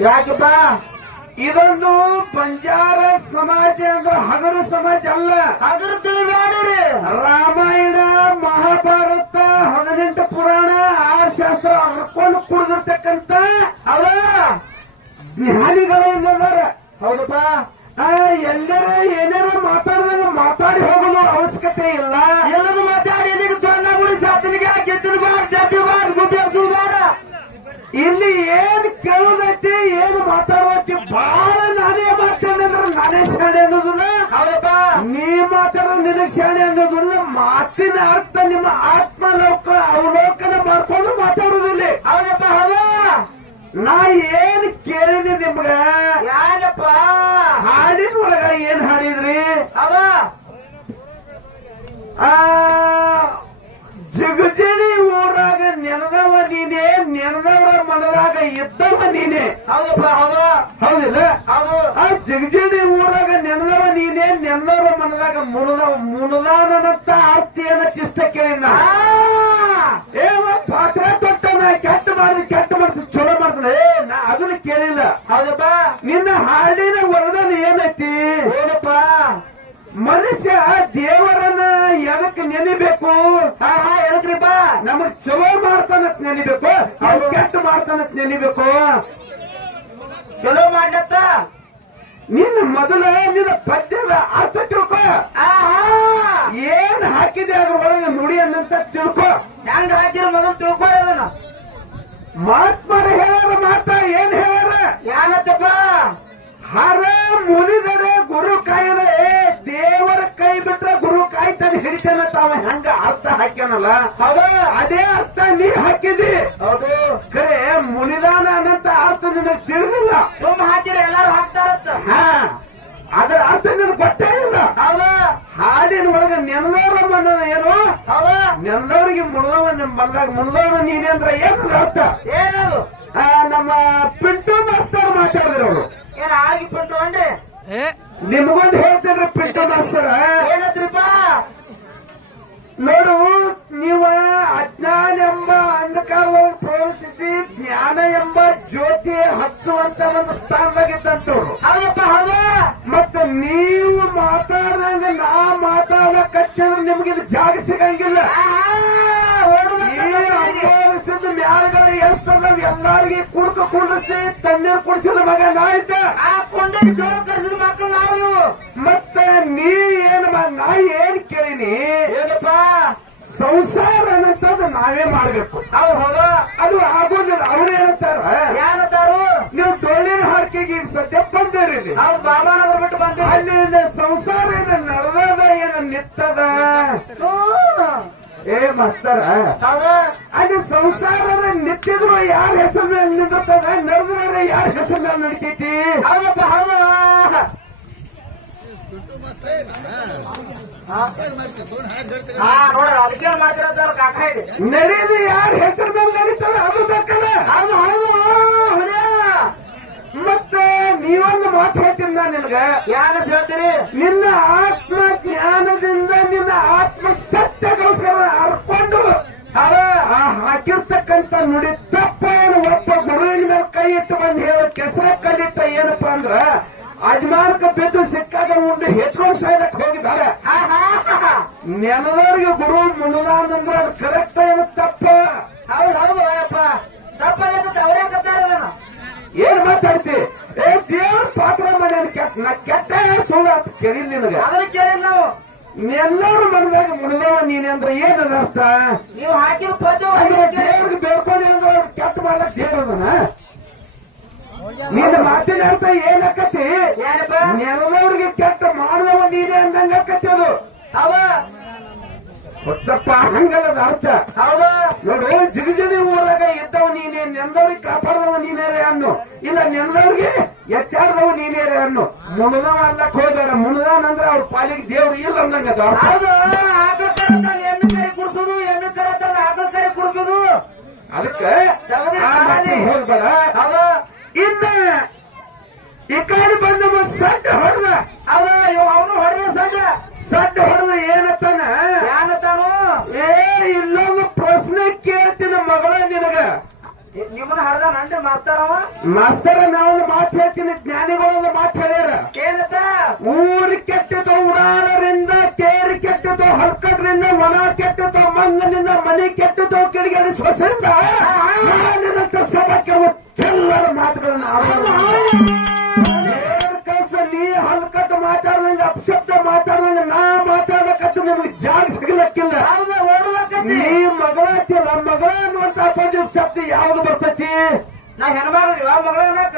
ಯಾಕಪ್ಪ? ಇದೊಂದು ಬಂಜಾರ ಸಮಾಜ ಅಂದ್ರೆ ಹಗರು ಸಮಾಜ ಅಲ್ಲ. ಹಗರು ತಿಳಿಬೇಡ್ರಿ ರಾಮಾಯಣ ಮಹಾಭಾರತ ಹದಿನೆಂಟು ಪುರಾಣ ಆ ಶಾಸ್ತ್ರ ಹರ್ಕೊಂಡು ಕುಡಿದಿರ್ತಕ್ಕಂತ ಅವ ಜ್ಞಾನಿಗಳು ಇಲ್ಲದಾರ ಹೌದಪ್ಪ. ಎಲ್ಲರ ಏನಾರ ಮಾತಾಡಿದಾಗ ಮಾತಾಡಿ ಹೋಗಲು ಅವಶ್ಯಕತೆ ಇಲ್ಲ. ಎಲ್ಲರೂ ಮಾತಾಡಿ ಇಲ್ಲಿಗೆ ಚೊನ್ನ ಗುಡಿ ಜಾತಿ ಗೆದ್ದಿನ ಬಾರ ಜಡ್ಡಿ ಬಾರ ಗುಡ್ಡಿ ಇಲ್ಲಿ ಏನ್ ಕೇಳೋದೈತಿ ಏನ್ ಮಾತಾಡೋತಿ ಬಹಳ ನಾನೇ ಮಾತಾಡಿ ಅಂದ್ರೆ ನಾನೇ ಶಾಣೆ ಅನ್ನೋದನ್ನ? ನೀ ಮಾತಾಡೋ ನಿನ್ನ ಶಾಣೆ ಅನ್ನೋದನ್ನ ಮಾತಿನ ಅರ್ಥ ನಿಮ್ಮ ಆತ್ಮ ಆತ್ಮಲೋಕ ಅವಲೋಕನ ಮಾಡ್ಕೊಂಡು ಮಾತಾಡೋದಿಲ್ಲ. ಹೌದಪ್ಪ ಹೌದ? ನಾ ಏನ್ ಕೇಳಿನಿ ನಿಮ್ಗ? ಯಾರಪ್ಪ? ಹಾಡಿನ ಒಳಗ ಏನ್ ಹಾಡಿದ್ರಿ? ಅವ? ಆ ಜಿಗಜಿಣಿ ಊರಾಗ ನೆನೆದವ ನೀನೆ ನೆನೆದವರ ಮನದಾಗ ಇದ್ದವ ನೀನೆ. ಹೌದಪ್ಪ ಹೌದ. ಹೌದಿಲ್ಲ? ಹೌದು. ಆ ಜಗಜಿಣಿ ಊರಾಗ ನೆನ್ನವ ನೀನೆ ನೆನ್ನವ ಮನದಾಗ ಮುಣದ ಮುನದಾನನತ್ತ ಆರ್ತಿಯನ್ನ ಕಿಷ್ಟ ಕೇಳಿನ ನಾ. ಏವ ಪಾತ್ರ ತೊಟ್ಟ ನಾ ಕೆಟ್ಟ ಮಾಡಿದ್ರೆ ಕೆಟ್ಟ ಮಾಡ್ತೀನಿ ಚಲೋ ಮಾಡ್ತಾನೆ ಏ ನಾ ಅದನ್ನ ಕೇಳಿಲ್ಲ. ಹೌದಪ್ಪ. ನಿನ್ನ ಹಾಡಿನ ವರದಾನ ಏನೈತಿ? ಏನಪ್ಪ? ಮನುಷ್ಯ ದೇವರನ್ನ ಎದಕ್ಕೆ ನೆನಿಬೇಕು? ಎದಕ್ರಿಪ್ಪ? ನಮಗ್ ಚಲೋ ಮಾಡ್ತಾನತ್ ನೆನಿಬೇಕು. ಅವ್ರು ಕೆಟ್ಟ ಮಾಡ್ತಾನತ್ ನೆನಿಬೇಕು. ಚಲೋ ಮಾಡತ್ತ ನಿನ್ನ ಮೊದಲ ನಿನ್ನ ಪದ್ಯದ ಅರ್ಥ ತಿಳ್ಕೊ. ಆಹಾ ಏನ್ ಹಾಕಿದೆ ಅದ್ರ ಒಳಗೆ ನುಡಿ ಅನ್ನಂತ ತಿಳ್ಕೊ. ಹೆಂಗ್ ಹಾಕಿರೋ ಮೊದಲು ತಿಳ್ಕೊಳ್ಳೋದನ್ನ ಮಹಾತ್ಮರ ಹೇಳಾರ ಮಾತ ಏನ್ ಹೇಳಾರ ಯಾನತ್ತಪ್ಪ ಹರ ಮುನಿದರೆ ಗುರು ಕಾಯದ ಏ ಗುರು ಹಿಡಿತೇನ ತಾವ ಹೆಂಗ ಅರ್ಥ ಹಾಕ್ಯಾನಲ್ಲ? ಹೌದಾ? ಅದೇ ಅರ್ಥ ನೀ ಹಾಕಿದ್ರಿ ಹೌದು. ಕರೆ ಮುನಿದಾನ ಅನ್ನಂತ ಅರ್ಥ ನಿನಗೆ ತಿಳಿದಿಲ್ಲ? ಸುಮ್ ಹಾಕಿರ ಎಲ್ಲಾರು ಹಾಕ್ತಾರತ್ತ. ಹಾ. ಅದರ ಅರ್ಥ ನಿನಗೆ ಗೊತ್ತೇ ಇಲ್ಲ? ಹೌದಾ? ಹಾಡಿನ ಒಳಗೆ ನೆನದವರ ಮನ ಏನು? ಹೌದಾ? ನೆನದವರಿಗೆ ನಿಮ್ ಬಂದಾಗ ಮುಳದವನ ನೀನೇಂದ್ರ ಅಂದ್ರೆ ಏನು ಅರ್ಥ? ಏನದು? ಆ, ನಮ್ಮ ಪಿಂಟು ಮಾಸ್ತರ್ ಮಾತಾಡಿದ್ರು ಅವರು. ಏನ್ ಆಗಿ ಪಿಂಟು ಅಂದ್ರಿ? ನಿಮಗೊಂದು ಹೇಳ್ತಿದ್ರು ಪಿಟ್ಟು ಮಾಸ್ತರ. ಏನತ್ರಿಪ್ಪ ನೋಡು ನೀವ ಅಜ್ಞಾನ ಎಂಬ ಅಂಧಕಾರವನ್ನು ಪ್ರವೇಶಿಸಿ ಜ್ಞಾನ ಎಂಬ ಜ್ಯೋತಿ ಹಚ್ಚುವಂತ ಒಂದು ಸ್ಥಾನದಾಗಿದ್ದಂತವ್ರು ಹೌದಪ್ಪ ಹೌದಾ. ಮತ್ತೆ ನೀವು ಮಾತಾಡ್ದಂಗ ನಾ ಮಾತಾಡಕತ್ತಿದ್ರೆ ನಿಮ್ಗೆ ಇದು ಜಾಗ ಸಿಗಂಗಿಲ್ಲ. ಎಷ್ಟು ಎಷ್ಟಲ್ಲ ಎಲ್ಲಾರಿಗೆ ಕುಡ್ಕ ಕುಡಿಸಿ ತಣ್ಣೀರು ಕುಡಿಸಿದ ಮಗ ನಾಯ್ತ. ಆ ಕೊಂಡಿ ಜೋಳ ಕರ್ಸಿದ ಮಕ್ಕಳು ನಾವು ಮತ್ತೆ ನೀ ಏನ್ ನಾಯಿ ನಾ ಏನ್ ಕೇಳಿನಿ? ಏನಪ್ಪ? ಸಂಸಾರ ಅನ್ನೋದು ನಾವೇ ಮಾಡ್ಬೇಕು. ನಾವು ಹೋದ. ಅದು ಆಗೋದಿಲ್ಲ. ಅವ್ರು ಏನಂತಾರ ಯಾನತ್ತಾರು ನೀವು ಡೊಳ್ಳಿನ ಹಾಕಿಗೆ ಈ ಸದ್ಯ ಬಂದಿರಿ ನಾವು ಬಾಬಾನವ್ರು ಬಿಟ್ಟು ಬಂದಿರಿ ಅಲ್ಲಿ ಸಂಸಾರ ಏನ ನಡೆದ ಏನ ನಿತ್ತದ? ಏ ಮಸ್ತರ ಅಲ್ಲಿ ಸಂಸಾರ ನಿಂತಿದ್ರು ಯಾರ ಹೆಸರು ಮೇಲೆ ನಿಂತಿರ್ತದ ನಡೆದ್ರೆ ಯಾರ ಹೆಸರು ಮೇಲೆ ನಡಿತೈತಿ ನಡೆದು ಯಾರ ಹೆಸರು ಮೇಲೆ ನಡೀತದ ಅದು ಬೇಕಲ್ಲ. ಹೌದು ಹೌದು ಹುಲಿಯ. ಮತ್ತೆ ನೀವೊಂದು ಮಾತು ಹೇಳ್ತೀನಿ ನಾನು ನಿನಗೆ. ಯಾರು ಹೇಳ್ತೀರಿ ನಿನ್ನ ಆತ್ಮ ಜ್ಞಾನದಿಂದ ನಿನ್ನ ಆತ್ಮ ಸತ್ಯಗೋಸ್ಕರ ಅರ್ಕೊಂಡು ಅವ ಆ ಹಾಕಿರ್ತಕ್ಕಂಥ ನುಡಿ ತಪ್ಪ ಏನು ಒಬ್ಬ ಗುರುವಿನ ಮೇಲೆ ಕೈ ಇಟ್ಟು ಬಂದು ಹೇಳೋ ಕೆಸರ ಕಲ್ಲಿಟ್ಟ ಏನಪ್ಪ ಅಂದ್ರೆ ಅಜ್ಮಾನಕ ಬಿದ್ದು ಸಿಕ್ಕಾಗ ಉಂಡು ಹೆಚ್ಕೊಂಡು ಸಾಯ್ದಕ್ ಹೋಗಿದ್ದಾರೆ. ನೆನವರಿಗೆ ಗುರು ಮುಳುದಾನಂದ್ರ ಅದು ಕರೆಕ್ಟ್ ಏನು ತಪ್ಪ. ಹೌದು ಹೌದು ಅಯ್ಯಪ್ಪ. ತಪ್ಪಾಗತ್ತೆ ಅವರೇ ಕತ್ತಾರ ಏನ್ ಮಾತಾಡ್ತಿ? ಏ ದೇವ್ರ ಪಾತ್ರ ಮಾಡಿ ಕೆಟ್ಟ ನಾ ಕೆಟ್ಟ ಸುಳ್ಳು ಅಂತ ಕೇಳಿಲ್ಲ ನಿನಗೆ. ಅದನ್ನ ಕೇಳಿಲ್ಲ ನಾವು? ಎಲ್ಲರೂ ಮನದಾಗ ಮುಳುಗವ ನೀನೆಂದ್ರೆ ಏನದ ಅರ್ಥ ನೀವು ಹಾಕಿ ಪದ್ಯ ದೇವ್ರಿಗೆ ಬೇಡ್ಕೊಂಡು ಅಂದ್ರೆ ಅವ್ರು ಕೆಟ್ಟ ಮಾಡ್ಲಕ್ ದೇವ್ರದನ ನಿನ್ನ ಮಾತಿನ ಅರ್ಥ ಏನಕ್ಕತಿ ನೆಲದವ್ರಿಗೆ ಕೆಟ್ಟ ಮಾಡಿದವ ನೀನೇ ಅಂದಂಗ ಅಕ್ಕತಿ ಅದು. ಹೌದ? ಹೊಚ್ಚಪ್ಪ ಹಂಗಲ್ಲದ ಅರ್ಥ ಹೌದಾ? ನೋಡು ಜಿಗಜಿಗಿ ಊರಾಗ ಇದ್ದವ ನೀನೇ ನೆಂದವ್ರಿಗೆ ಕಾಪಾಡದವ ನೀನೇರೆ ಅನ್ನು. ಇಲ್ಲ ನೆಂದವ್ರಿಗೆ ಎಚ್ಚಾರ್ದವ ನೀನೇರೆ ಅನ್ನು. ಮುಣದವ ಅಲ್ಲಕ್ ಮುನದಾನ್ ಮುಣದಾನಂದ್ರೆ ಅವ್ರ ಪಾಲಿಗೆ ದೇವ್ರು ಇಲ್ಲ ಅಂದಂಗ ಎಣ್ಣೆ ಕೈ ಕುಡಿಸೋದು ಎಣ್ಣೆ ಆಕಳ ಕೈ ಕುಡಿಸೋದು ಅದಕ್ಕೆ. ಹೋಗ್ಬೇಡ. ಇನ್ನ ಈ ಕಡೆ ಬಂದ ಸಡ್ಡ ಹೊಡೆದ. ಅದ ಅವನು ಹೊಡೆದ ಸಂಜ ಸಡ್ಡ ಹೊಡೆದ ಏನತ್ತಾನ ಯಾನತ್ತಾನು ಏ ಇಲ್ಲೊಂದು ಪ್ರಶ್ನೆ ಕೇಳ್ತೀನಿ ಮಗಳ ನಿನಗ. ನಿಮ್ಮನ್ನ ಹಡ್ದ ನಂಟೆ ಮಾಸ್ತಾರವ ಮಾಸ್ತರ ನಾವೊಂದು ಮಾತು ಹೇಳ್ತೀನಿ ಜ್ಞಾನಿಗಳೊಂದು ಮಾತು ಹೇಳ್ಯಾರ. ಏನತ್ತ ಊರ್ ಕೆಟ್ಟದ ಉಡಾಳರಿಂದ ಕೇರಿ ಕೆಟ್ಟದ ಹಲ್ಕಡ್ರಿಂದ ಮನ ಕೆಟ್ಟದ ಮಂಗನಿಂದ ಮನೆ ಕೆಟ್ಟದ ಕಿಡಿಗೇಡಿ ಸೊಸೆಯಿಂದ ಸಭಾ ಕೆಲವು ಚೆಲ್ಲರ ಮಾತುಗಳನ್ನ ಮಾತಾಡುವಂಗ ಅಪಶಬ್ದ ಮಾತಾಡ್ದಂಗ ನಾ ಮಾತಾಡಕತ್ತು ನಿಮಗೆ ಜಾಗ ಸಿಗಲಕ್ಕಿಲ್ಲ. ನೀ ಮಗಳ ನಮ್ಮ ಮಗಳ ಅನ್ನುವಂತ ಅಪಜ ಶಬ್ದ ಯಾವ್ದು ಬರ್ತೈತಿ? ನಾ ಹೆಣ್ಮಾರಿವ ಮಗಳ ಅನ್ನಕ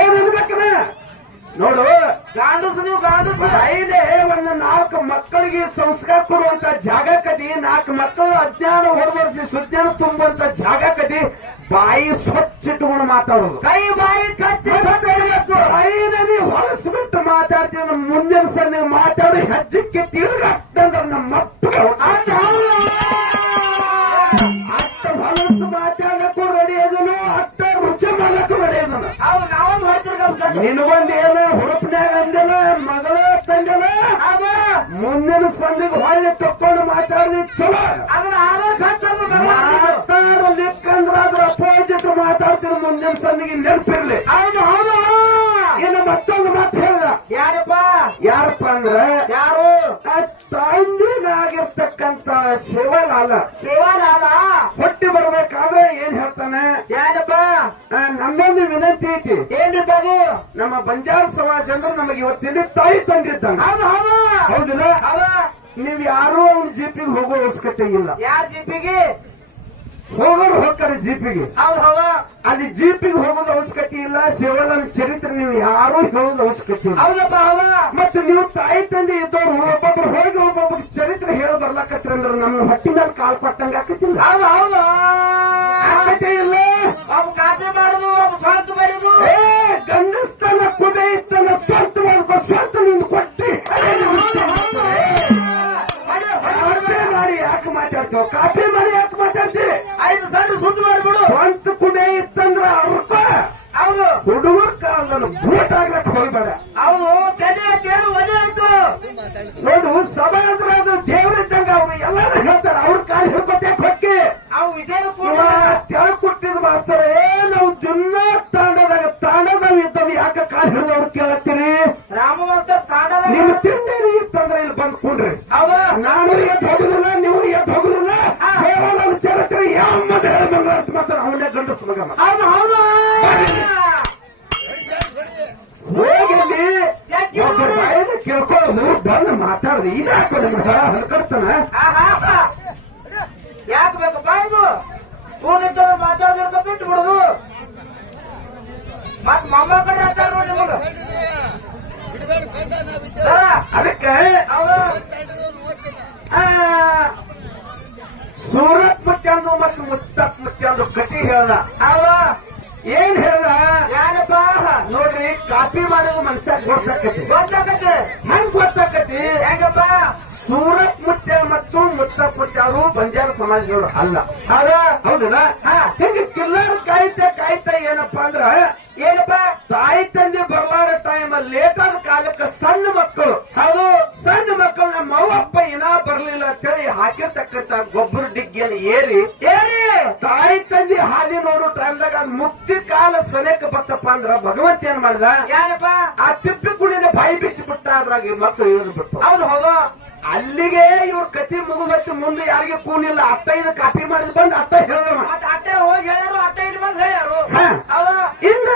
ಏನ್ ಅನ್ಬೇಕನ ನೋಡು. ಗಾಂಡುಸ ನೀವು ಗಾಂಡುಸ. ಐದೇ ಒಂದು ನಾಲ್ಕು ಮಕ್ಕಳಿಗೆ ಸಂಸ್ಕಾರ ಕೊಡುವಂತ ಜಾಗ ಕದಿ ನಾಲ್ಕು ಮಕ್ಕಳು ಅಜ್ಞಾನ ಹೊಡೆದರ್ಸಿ ಸುಜ್ಞಾನ ತುಂಬುವಂತ ಜಾಗ ಕದಿ. ಬಾಯಿ ಸ್ವಚ್ಛ ಇಟ್ಕೊಂಡು ಮಾತಾಡೋದು. ಕೈ ಬಾಯಿ ಕಚ್ಚಿ ಸತ್ತಿರ್ಬೇಕು ಐದನೇ ಹೊಲಸ್ಬಿಟ್ಟು ಮಾತಾಡ್ತೀನಿ ಮುಂದಿನ ಸಲ ಮಾತಾಡಿ ಹೆಜ್ಜೆಕ್ಕೆ ತಿರುಗಾಕ್ತಂದ್ರೆ ನಮ್ಮ ಮಕ್ಕಳು ಅತ್ತ ಹೊಲಸು ಮಾತಾಡಕ್ಕೂ ಅದನು ಅತ್ತ ರುಚಿ ಮಾಡಕ್ಕೂ ಹೊರತಿರ್ಗ ನಿನಗೊಂದು ಏನ ಹುಡುಪ್ನ್ಯಾಗ ಅಂದೆನ ಮಗಳ ತಂದೆನ ಅವ ಮುಂದಿನ ಸಂದಿಗೆ ಹೊಳ್ಳಿ ತಕ್ಕೊಂಡು ಮಾತಾಡಿ ಚಲೋ. ಅದನ್ನ ಆಗ ಅದ್ರ ಅಪೋಸಿಟ್ ಮಾತಾಡ್ತೀನಿ ಮುಂದಿನ ಸಂದಿಗೆ ನೆನಪಿರ್ಲಿ. ಹೌದು ಹೌದು. ಇನ್ನು ಮತ್ತೊಂದು ಮಾತು ಹೇಳ್ದ ಯಾರಪ್ಪ? ಯಾರಪ್ಪ ಅಂದ್ರೆ ಯಾರು? ತಂದಿನಾಗಿರ್ತಕ್ಕಂತ ಶಿವಲಾಲ. ಶಿವಾನಾಲ ಹೊಟ್ಟಿ ಬರ್ಬೇಕಾದ್ರೆ ಏನ್ ಹೇಳ್ತಾನೆ? ಯಾರಪ್ಪ? ನಮ್ಮೊಂದು ವಿನಂತಿ ಐತಿ. ಅದು ನಮ್ಮ ಬಂಜಾರ ಸಮಾಜ ಅಂದ್ರೆ ನಮಗೆ ಇವತ್ತಿನ ತಾಯಿ ತಂದಿದ್ದಾನೆ. ಹೌದು ಹೌದು. ಹೌದಿಲ್ಲ? ಹೌದ. ನೀವ್ ಯಾರೂ ಅವ್ನ ಜೀಪಿಗೆ ಹೋಗೋ ಅವಶ್ಯಕತೆ ಇಲ್ಲ. ಯಾರ ಜಿಪ್ಪಿಗೆ ಹೋಗೋರು ಹೋಗ್ತಾರೆ ಜೀಪಿಗೆ. ಅವ ಅಲ್ಲಿ ಜೀಪಿಗೆ ಹೋಗೋದು ಅವಶ್ಯಕತೆ ಇಲ್ಲ ಶಿವಲನ ಚರಿತ್ರೆ ನೀವು ಯಾರು ಹೇಳೋದು ಅವಶ್ಯಕತೆ ಇಲ್ಲ. ಹೌದಪ್ಪ ಹೌದ? ಮತ್ತೆ ನೀವು ತಾಯಿ ತಂದೆ ಇದ್ದವ್ರು ಒಬ್ಬೊಬ್ರು ಹೋಗಿ ಒಬ್ಬೊಬ್ರು ಚರಿತ್ರೆ ಹೇಳ ಬರ್ಲಕತ್ರ ಅಂದ್ರೆ ನಮ್ಮ ಹೊಟ್ಟಿ ಮೇಲೆ ಕಾಲ್ ಕೊಟ್ಟಂಗ ಆಕತಿಲ್ಲ ಹೌದು ಹೌದು. ಆಕತೆ ಇಲ್ಲ. ಅವ್ ಕಾಪಿ ಮಾಡುದು ಒಬ್ಬ ಸ್ವಂತ ಬರೀದು ಏ ಗಂಡಸ್ತನ ಕುದೆ ಇತ್ತನ ಸ್ವಂತ ಮಾಡ್ಕೊ ಸ್ವಂತ ನಿಂದು ಕೊಟ್ಟಿ ಮಾಡಿ ಯಾಕೆ ಮಾತಾಡ್ತೀವಿ ಕಾಪಿ ಕಾಲದಲ್ಲಿ ಬೂಟ್ ಆಗ್ಲಕ್ ಹೋಗ್ಬೇಡ ಹೌದು ತಲೆ ತೇಳು ಒಲೆ ಆಯ್ತು ನೋಡು ಸಭಾ ಅಂದ್ರೆ ಅದು ದೇವರಿದ್ದಂಗ ಅವ್ರು ಎಲ್ಲಾರು ಹೇಳ್ತಾರೆ ಅವ್ರ ಕಾಲ ಹಿಡ್ಕೊತೆ ಹೊಕ್ಕೆ ಅವು ವಿಷಯ ತೆಳಗ್ ಕೊಟ್ಟಿದ್ ಮಾಸ್ತರ ಏ ನಾವು ದಿನ ತಾಂಡದಾಗ ತಾಂಡದಾಗ ಇದ್ದವ್. ಯಾಕೆ ಕಾಲ ಹಿಡಿದವ್ರು ಕೇಳತ್ತೀರಿ? ರಾಮವಂತ ತಾಂಡದ ನಿಮ್ ತಿಂಡಿ ಇತ್ತಂದ್ರೆ ಇಲ್ಲಿ ಬಂದ್ ಕೂಡ್ರಿ. ನಾನು ಎದ್ದು ಹೋಗುದಿಲ್ಲ ನೀವು ಎದ್ದು ಹೋಗುದಿಲ್ಲ ಸೇವನ ಚರಿತ್ರೆ ಯಾವ ಅವನೇ ಗಂಡಸ ಮಗ ಮಗ. ಹೌದು ಹೌದು ಹೋಗಿ ಒಬ್ಬ ಬಾಯಿನ ಕೇಳ್ಕೊಳ್ಳೋದು ಬಂದು ಮಾತಾಡ್ದು ಈಗ ಹಾಕೋ ನಿಮ್ಗೆ ಹಲ್ಕಡ್ತಾನ ಆಹಾ. ಯಾಕೆ ಬೇಕಪ್ಪ ಇದು ಫೋನ್ ಇದ್ದವ್ರು ಮಾತಾಡೋದಕ್ಕ ಬಿಟ್ಟು ಬಿಡುದು ಮತ್ ಮೊಮ್ಮಕ್ಕಳ ಹೇಳ್ತಾರ ನೋಡಿ ನಿಮಗ ಸರ, ಅದಕ್ಕೆ ಹೌದು ಆ, ಸೂರತ್ ಮುತ್ಯಾಂದು ಮತ್ತು ಮುತ್ತಪ್ ಮುತ್ಯಾಂದು ಕಟಿ ಹೇಳ್ದ ಹೌದು ಏನ್ ಹೇಳ್ದ ಯಾರಪ್ಪ ನೋಡ್ರಿ ಕಾಪಿ ಮಾಡೋದು ಮನುಷ್ಯ ಗೊತ್ತಾಕತಿ ಗೊತ್ತಾಗತ್ತೆ ಹೆಂಗ್ ಗೊತ್ತಾಕತಿ ಹೆಂಗಪ್ಪ ಸೂರತ್ ಮುತ್ಯ ಮತ್ತು ಮುತ್ತಪ್ ಮುತ್ಯಾರು ಬಂಜಾರ ಸಮಾಜದವರು ಅಲ್ಲ. ಹೌದಲ್ಲ? ಹಿಂಗೆ ಕಿಲ್ಲರ್ ಕಾಯ್ತಾ ಕಾಯ್ತಾ ಏನಪ್ಪಾ ಅಂದ್ರ ಏನಪ್ಪ? ತಾಯಿ ತಂದೆ ಬರ್ಲಾರ ಟೈಮ್ ಲೇಟ್ ಆದ ಕಾಲಕ್ಕೆ ಸಣ್ಣ ಮಕ್ಕಳು. ಹೌದು. ಸಣ್ಣ ಮಕ್ಕಳು ನಮ್ಮ ಅವ್ವಪ್ಪ ಇನ್ನ ಬರ್ಲಿಲ್ಲ ಅಂತೇಳಿ ಹಾಕಿರ್ತಕ್ಕಂತ ಗೊಬ್ಬರ ಡಿಗ್ಗಿಯಲ್ಲಿ ಏರಿ ಏರಿ. ತಾಯಿ ತಂದೆ ಹಾಲಿ ನೋಡು ಟೈಮ್ದಾಗ ಅದ್ ಮುಕ್ತಿ ಕಾಲ ಸನೇಕ ಬತ್ತಪ್ಪ ಅಂದ್ರ ಭಗವಂತ ಏನ್ ಮಾಡಿದ? ಯಾರಪ್ಪ? ಆ ತಿಪ್ಪಿ ಗುಡಿನ ಬಾಯಿ ಬಿಚ್ಚಿ ಬಿಟ್ಟ ಅದ್ರಾಗ ಮಕ್ಕಳು ಇಳಿದು ಬಿಟ್ಟು ಹೌದು ಹೌದು ಅಲ್ಲಿಗೆ ಇವ್ರ ಕತಿ ಮುಂದೆ ಯಾರಿಗೆ ಕೂನಿಲ್ಲ ಅತ್ತ ಇದು ಕಾಪಿ ಮಾಡಿದ್ ಬಂದು ಅತ್ತ ಹೇಳೋಣ ಅತ್ತೆ ಅಟ್ಟೆ ಹೋಗಿ ಹೇಳ್ಯಾರು ಅಟ್ಟೆ ಇಟ್ಟು ಬಂದ್ ಹೇಳ್ಯಾರು. ಹಾ. ಇನ್ನ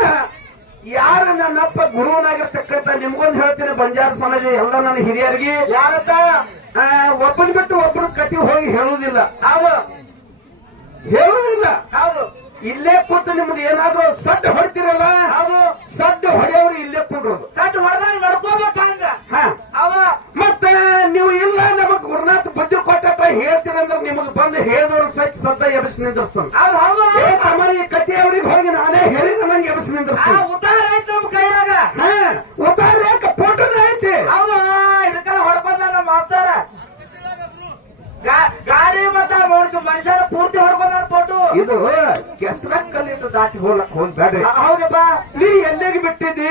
ಯಾರ ನನ್ನಪ್ಪ ಗುರುವನಾಗಿರ್ತಕ್ಕಂಥ ನಿಮ್ಗೊಂದು ಹೇಳ್ತೀನಿ ಬಂಜಾರ ಸಮಾಜ ಎಲ್ಲ ನನ್ನ ಹಿರಿಯರಿಗೆ. ಯಾರತ್ತ? ಒಬ್ಬನ್ ಬಿಟ್ಟು ಒಬ್ರು ಕತಿ ಹೋಗಿ ಹೇಳುವುದಿಲ್ಲ ಹೌದು ಹೇಳುವುದಿಲ್ಲ ಹೌದು. ಇಲ್ಲೇ ಕೂತು ನಿಮ್ಗೆ ಏನಾದ್ರೂ ಸಡ್ಡು ಹೊಡ್ತಿರಲ್ಲ? ಹೌದು. ಸಡ್ಡು ಹೊಡೆಯವರು ಇಲ್ಲೇ ಕೂಡೋದು. ಸಟ್ ಹೊಡೆದಾಗ ಬಂದು ಹೇಳಿದವರು ಸಹಿತ ಸದ್ದ ಏ ತಮ್ಮ ಈ ಕಥೆ ಅವ್ರಿಗೆ ಹೋಗಿ ನಾನೇ ಹೇಳಿದ ನಂಗೆ ಎಬಸ್ ಆ ಉತ್ತಾರ ಉದ್ದಾರ ಆಯ್ತು ನಮ್ ಕೈಯಾಗ. ಉದಾರ ಯಾಕೆ? ಫೋಟೋನ ಐತಿ ಹೌದು ಇದಕ್ಕೆಲ್ಲ ಹೊಡ್ಕೊಂಡ ನಮ್ಮ ಅವತಾರ ಗಾಡಿ ಮತ್ತ ಮನುಷ್ಯ ಮನುಷ್ಯರ ಪೂರ್ತಿ ಹೊಡ್ಕೊಂಡ ಫೋಟೋ. ಇದು ಕೆಸರ ಕಲ್ಲಿಟ್ಟು ದಾಟಿ ಹೋಗ್ಲಕ್ ಹೋಗ್ಬೇಡ್ರಿ. ಹೌದಪ್ಪ. ನೀ ಎಲ್ಲಿಗೆ ಬಿಟ್ಟಿದ್ದಿ?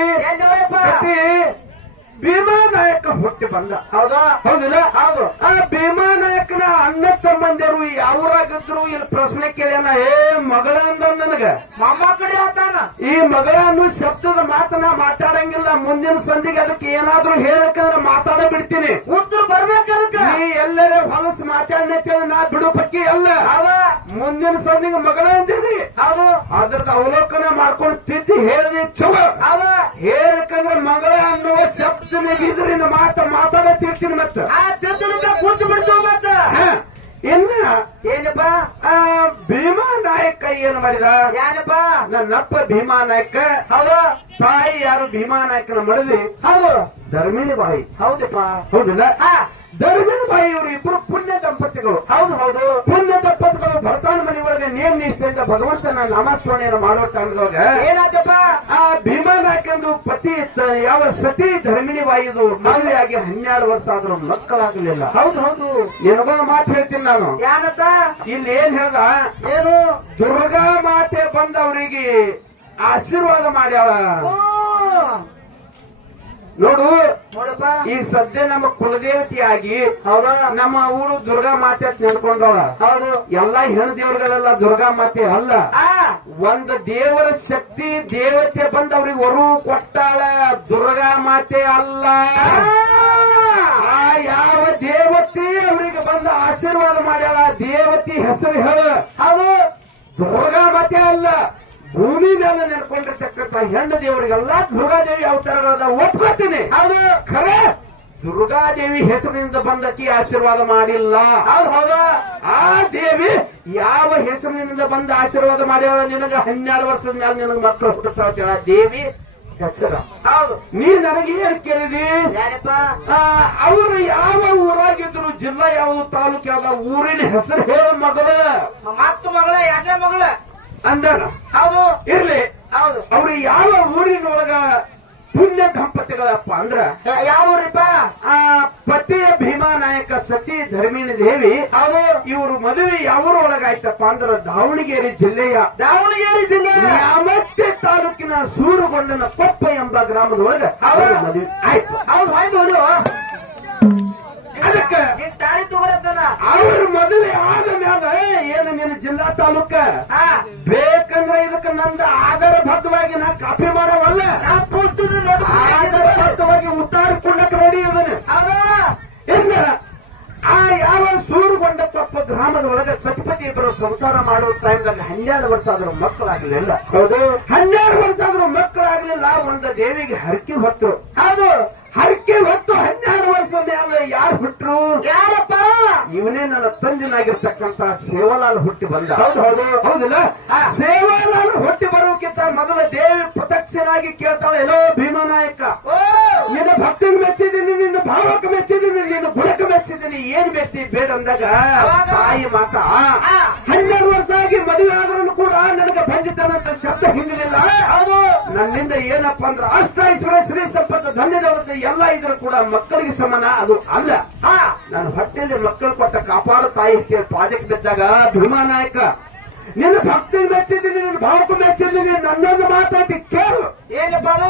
ಭೀಮಾ ನಾಯಕ ಹುಟ್ಟಿ ಬಂದ. ಹೌದಾ. ಹೌದಿಲ್ಲ? ಹೌದು. ತಮ್ಮಂದಿರು ಯಾವ್ರಾಗಿದ್ರು ಇಲ್ಲಿ ಪ್ರಶ್ನೆ ಕೇಳ್ಯಾನ ಏ ಮಗಳಿಂದ ನನಗ. ಕಡೆ ಆತಾನ ಈ ಮಗಳ ಅನ್ನೋ ಶಬ್ದದ ಮಾತನ್ನ ಮಾತಾಡಂಗಿಲ್ಲ. ಮುಂದಿನ ಸಂಧಿಗೆ ಅದಕ್ಕೆ ಏನಾದ್ರೂ ಹೇಳಕಂದ್ರೆ ಮಾತಾಡ ಬಿಡ್ತೀನಿ. ಉತ್ತರ ಬರ್ಬೇಕದಕ್ಕ. ನೀ ಎಲ್ಲರೇ ಹೊಲಸು ಮಾತಾಡ್ನೇ ನಾ ಬಿಡು ಪಕ್ಕಿ ಅಲ್ಲ ಅದ ಮುಂದಿನ ಸಂಧಿಗೆ ಮಗಳ ಅಂತೀನಿ ಅದು ಅದ್ರದ್ದು ಅವಲೋಕನ ಮಾಡ್ಕೊಂಡು ತಿದ್ದಿ ಹೇಳಿ ಚಲೋ. ಅದ ಹೇಳಕಂದ್ರೆ ಮಗಳ ಅನ್ನುವ ಶಬ್ದ ಇದ್ರಿಂದ ಮಾತ ಮಾತಾಡತಿರ್ತೀನಿ ಮತ್ತ ಆ ತಿದ್ದಲಿಕ್ಕೆ ಕೂತು ಬಿಡ್ತು ಮತ್ತ ಹ, ಇನ್ನ ಏನಪ್ಪ ಆ, ಭೀಮಾ ನಾಯಕ ಏನ್ ಮಾಡಿದ ನನ್ನಪ್ಪ ಭೀಮಾ ನಾಯ್ಕ. ಹೌದು. ತಾಯಿ ಯಾರು ಭೀಮಾ ನಾಯ್ಕನ ಮಡದಿ? ಹೌದು. ಧರ್ಮಿಣಿ ಬಾಯಿ. ಹೌದಪ್ಪ. ಹೌದಿಲ್ಲ? ಧರ್ಮಿಣಿ ಬಾಯಿ ಇವರು ಇಬ್ಬರು ಪುಣ್ಯ ದಂಪತಿಗಳು. ಹೌದು ಹೌದು. ಪುಣ್ಯ ದಂಪತಿಗಳು ನೇಮ್ ನಿಷ್ಠೆಯಿಂದ ಭಗವಂತನ ನಾಮಸ್ಮರಣೆಯನ್ನು ಮಾಡೋ ಟೈಮ್ದೊಳಗ ಏನಾದಪ್ಪ ಆ ಭೀಮಾ ನಾಯಕಂದು ಪತಿ ಯಾವ ಸತಿ ಧರ್ಮಿಣಿ ಬಾಯಿದು ಆಗಿ ಹನ್ನೆರಡು ವರ್ಷ ಆದ್ರೂ ಮಕ್ಕಳಾಗಲಿಲ್ಲ. ಹೌದು ಹೌದು. ಏನಗೊಂದು ಮಾತು ಹೇಳ್ತೀನಿ ನಾನು. ಯಾರತ್ತ ಇಲ್ಲಿ ಏನ್ ಹೇಳ್ದ? ಏನು? ದುರ್ಗಾ ಮಾತೆ ಬಂದವರಿಗೆ ಆಶೀರ್ವಾದ ಮಾಡ್ಯಾಳ. ನೋಡು ನೋಡಪ್ಪ. ಈ ಸದ್ಯ ನಮ್ಮ ಕುಲದೇವತೆಯಾಗಿ ಹೌದ. ನಮ್ಮ ಊರು ದುರ್ಗಾ ಮಾತೆ ಅಂತ ನೆನ್ಕೊಂಡವಳ. ಹೌದು. ಎಲ್ಲಾ ಹೆಣ್ಣು ದೇವರುಗಳೆಲ್ಲ ದುರ್ಗಾ ಮಾತೆ ಅಲ್ಲ. ಆ. ಒಂದು ದೇವರ ಶಕ್ತಿ ದೇವತೆ ಬಂದ ಅವ್ರಿಗೆ ವರು ಕೊಟ್ಟಾಳ ದುರ್ಗಾ ಮಾತೆ ಅಲ್ಲ. ಆ. ಯಾವ ದೇವತೆ ಅವರಿಗೆ ಬಂದ ಆಶೀರ್ವಾದ ಮಾಡ್ಯಾಳ ದೇವತಿ ದೇವತೆ ಹೆಸರು ಹೇಳ. ಹೌದು. ದುರ್ಗಾ ಮಾತೆ ಅಲ್ಲ. ಭೂಮಿ ಮೇಲೆ ನೆನ್ಕೊಂಡಿರ್ತಕ್ಕಂಥ ಹೆಣ್ಣು ದೇವರಿಗೆಲ್ಲ ದುರ್ಗಾದೇವಿ ಅವತಾರಗಳನ್ನ ಒಪ್ಕೋತೀನಿ. ಹೌದು. ಖರೆ? ದುರ್ಗಾದೇವಿ ಹೆಸರಿನಿಂದ ಬಂದಕ್ಕೆ ಆಶೀರ್ವಾದ ಮಾಡಿಲ್ಲ. ಹೌದು ಹೌದಾ. ಆ ದೇವಿ ಯಾವ ಹೆಸರಿನಿಂದ ಬಂದ ಆಶೀರ್ವಾದ ಮಾಡ್ಯಾಳ? ನಿನಗೆ ಹನ್ನೆರಡು ವರ್ಷದ ಮೇಲೆ ನಿನಗೆ ಮಕ್ಕಳು ಹುಟ್ಟುತ್ತಾವ ದೇವಿ ಹೆಸರ. ಹೌದು. ನೀ ನನಗೆ ಏನು ಕೇಳಿದಿ? ಅವರು ಯಾವ ಊರಾಗಿದ್ರು ಜಿಲ್ಲಾ ಯಾವುದು ತಾಲೂಕು ಯಾವ ಊರಿನ ಹೆಸರು ಹೇಳ ಮಗಳ. ಮತ್ತ ಮಗಳ ಯಾಕೆ ಮಗಳ? ಅಂದಾನ. ಹೌದು. ಇರ್ಲಿ. ಹೌದು. ಅವ್ರು ಯಾವ ಊರಿನೊಳಗ ಪುಣ್ಯ ದಂಪತಿಗಳಪ್ಪ ಅಂದ್ರ ಯಾವ ಊರಿಪ್ಪ? ಆ ಪತಿಯ ಭೀಮಾ ನಾಯಕ ಸತಿ ಧರ್ಮಿಣಿ ದೇವಿ ಅದು ಇವರು ಮದುವೆ ಯಾವ ಒಳಗಾಯ್ತಪ್ಪ ಅಂದ್ರ ದಾವಣಗೆರೆ ಜಿಲ್ಲೆಯ ದಾವಣಗೆರೆ ಜಿಲ್ಲೆ. ಮತ್ತೆ ತಾಲೂಕಿನ ಸೂರುಗೊಂಡನ ಕೊಪ್ಪ ಎಂಬ ಗ್ರಾಮದೊಳಗ ಅವರ ಮದುವೆ ಆಯ್ತು. ಅವ್ರು ಅದಕ್ಕೆ ಅವ್ರ ಮದುವೆ ಆದ ಮೇಲೆ ಏನು ನಿನ್ನ ಜಿಲ್ಲಾ ತಾಲೂಕ? ಬೇಕಂದ್ರೆ ಇದಕ್ಕೆ ನಂದ ಆಧಾರಬದ್ಧವಾಗಿ ನಾ ಕಾಪಿ ಮಾಡವಲ್ಲ. ಆಧಾರ ಬದ್ಧವಾಗಿ ಉತ್ತಾರ ಉತ್ತಾರಿಕೊಂಡಕ್ಕೆ ರೆಡಿ ಇದನ್ನು ಇಲ್ಲ. ಆ ಯಾವ ಸೂರುಗೊಂಡ ತಪ್ಪ ಗ್ರಾಮದ ಒಳಗೆ ಸತಿಪತಿ ಇಬ್ಬರು ಸಂಸಾರ ಮಾಡೋ ಟೈಮ್ನಲ್ಲಿ ಹನ್ನೆರಡು ವರ್ಷ ಆದ್ರೂ ಮಕ್ಕಳಾಗಲಿಲ್ಲ. ಹೌದು. ಹನ್ನೆರಡು ವರ್ಷ ಆದ್ರೂ ಮಕ್ಕಳಾಗಲಿಲ್ಲ ಒಂದು ದೇವಿಗೆ ಹರಕಿ ಹೊತ್ತು. ಹೌದು ಹರಕೆ ಹೊತ್ತು ಹನ್ನೆರಡು ವರ್ಷ ಮೇಲೆ ಹುಟ್ಟರು ಯಾರಪ್ಪ? ಇವನೇ ನನ್ನ ತಂದಿನಾಗಿರ್ತಕ್ಕಂತ ಸೇವಾಲಾಲ್ ಹುಟ್ಟಿ ಬಂದ. ಹೌದು, ಹೌದು. ಹೌದಿಲ್ಲ. ಸೇವಾಲಾಲ್ ಹುಟ್ಟಿ ಬರೋಕ್ಕಿಂತ ಮೊದಲ ದೇವಿ ಪ್ರತ್ಯಕ್ಷನಾಗಿ ಕೇಳ್ತಾಳೆ ಎಲ್ಲೋ ಭೀಮನಾಯಕ ಓ! ನಿನ್ನ ಭಕ್ತಿಗೆ ಮೆಚ್ಚಿದ್ದೀನಿ ನಿನ್ನ ಭಾವಕ್ಕೆ ಮೆಚ್ಚಿದ್ದೀನಿ. ಗುಣಕ್ಕೆ ಏನ್ ವ್ಯಕ್ತಿ ಬೇಡ ಅಂದಾಗ? ತಾಯಿ ಮಾತ. ಹನ್ನೆರಡು ವರ್ಷ ಆಗಿ ಮದುವೆ ಆದ್ರೂ ಕೂಡ ನನಗೆ ಬಂಜಿತನಂತ ಶಬ್ದ ಹಿಂದಿರಲಿಲ್ಲ ಹೌದು. ನನ್ನಿಂದ ಏನಪ್ಪ ಅಂದ್ರೆ ಅಷ್ಟ ಐಶ್ವರ್ಯ ಶ್ರೀ ಸಂಪತ್ತು ಧನ್ಯ ದೌಲತೆ ಎಲ್ಲ ಇದ್ರು ಕೂಡ ಮಕ್ಕಳಿಗೆ ಸಮಾನ ಅದು ಅಲ್ಲ. ನಾನು ಹೊಟ್ಟೆಯಲ್ಲಿ ಮಕ್ಕಳು ಕೊಟ್ಟ ಕಾಪಾಡು ತಾಯಿ ಪಾದಕ್ಕೆ ಬಿದ್ದಾಗ ಭೀಮಾನಾಯಕ ನಿನ್ನ ಭಕ್ತಿನ ಮೆಚ್ಚಿದ್ದೀನಿ ನಿನ್ನ ಭಾವಕ್ಕೆ ಮೆಚ್ಚಿದ್ದೀನಿ ನನ್ನೊಂದು ಮಾತಾಡಿ ಕೇಳು. ಏನಪ್ಪ ಅದು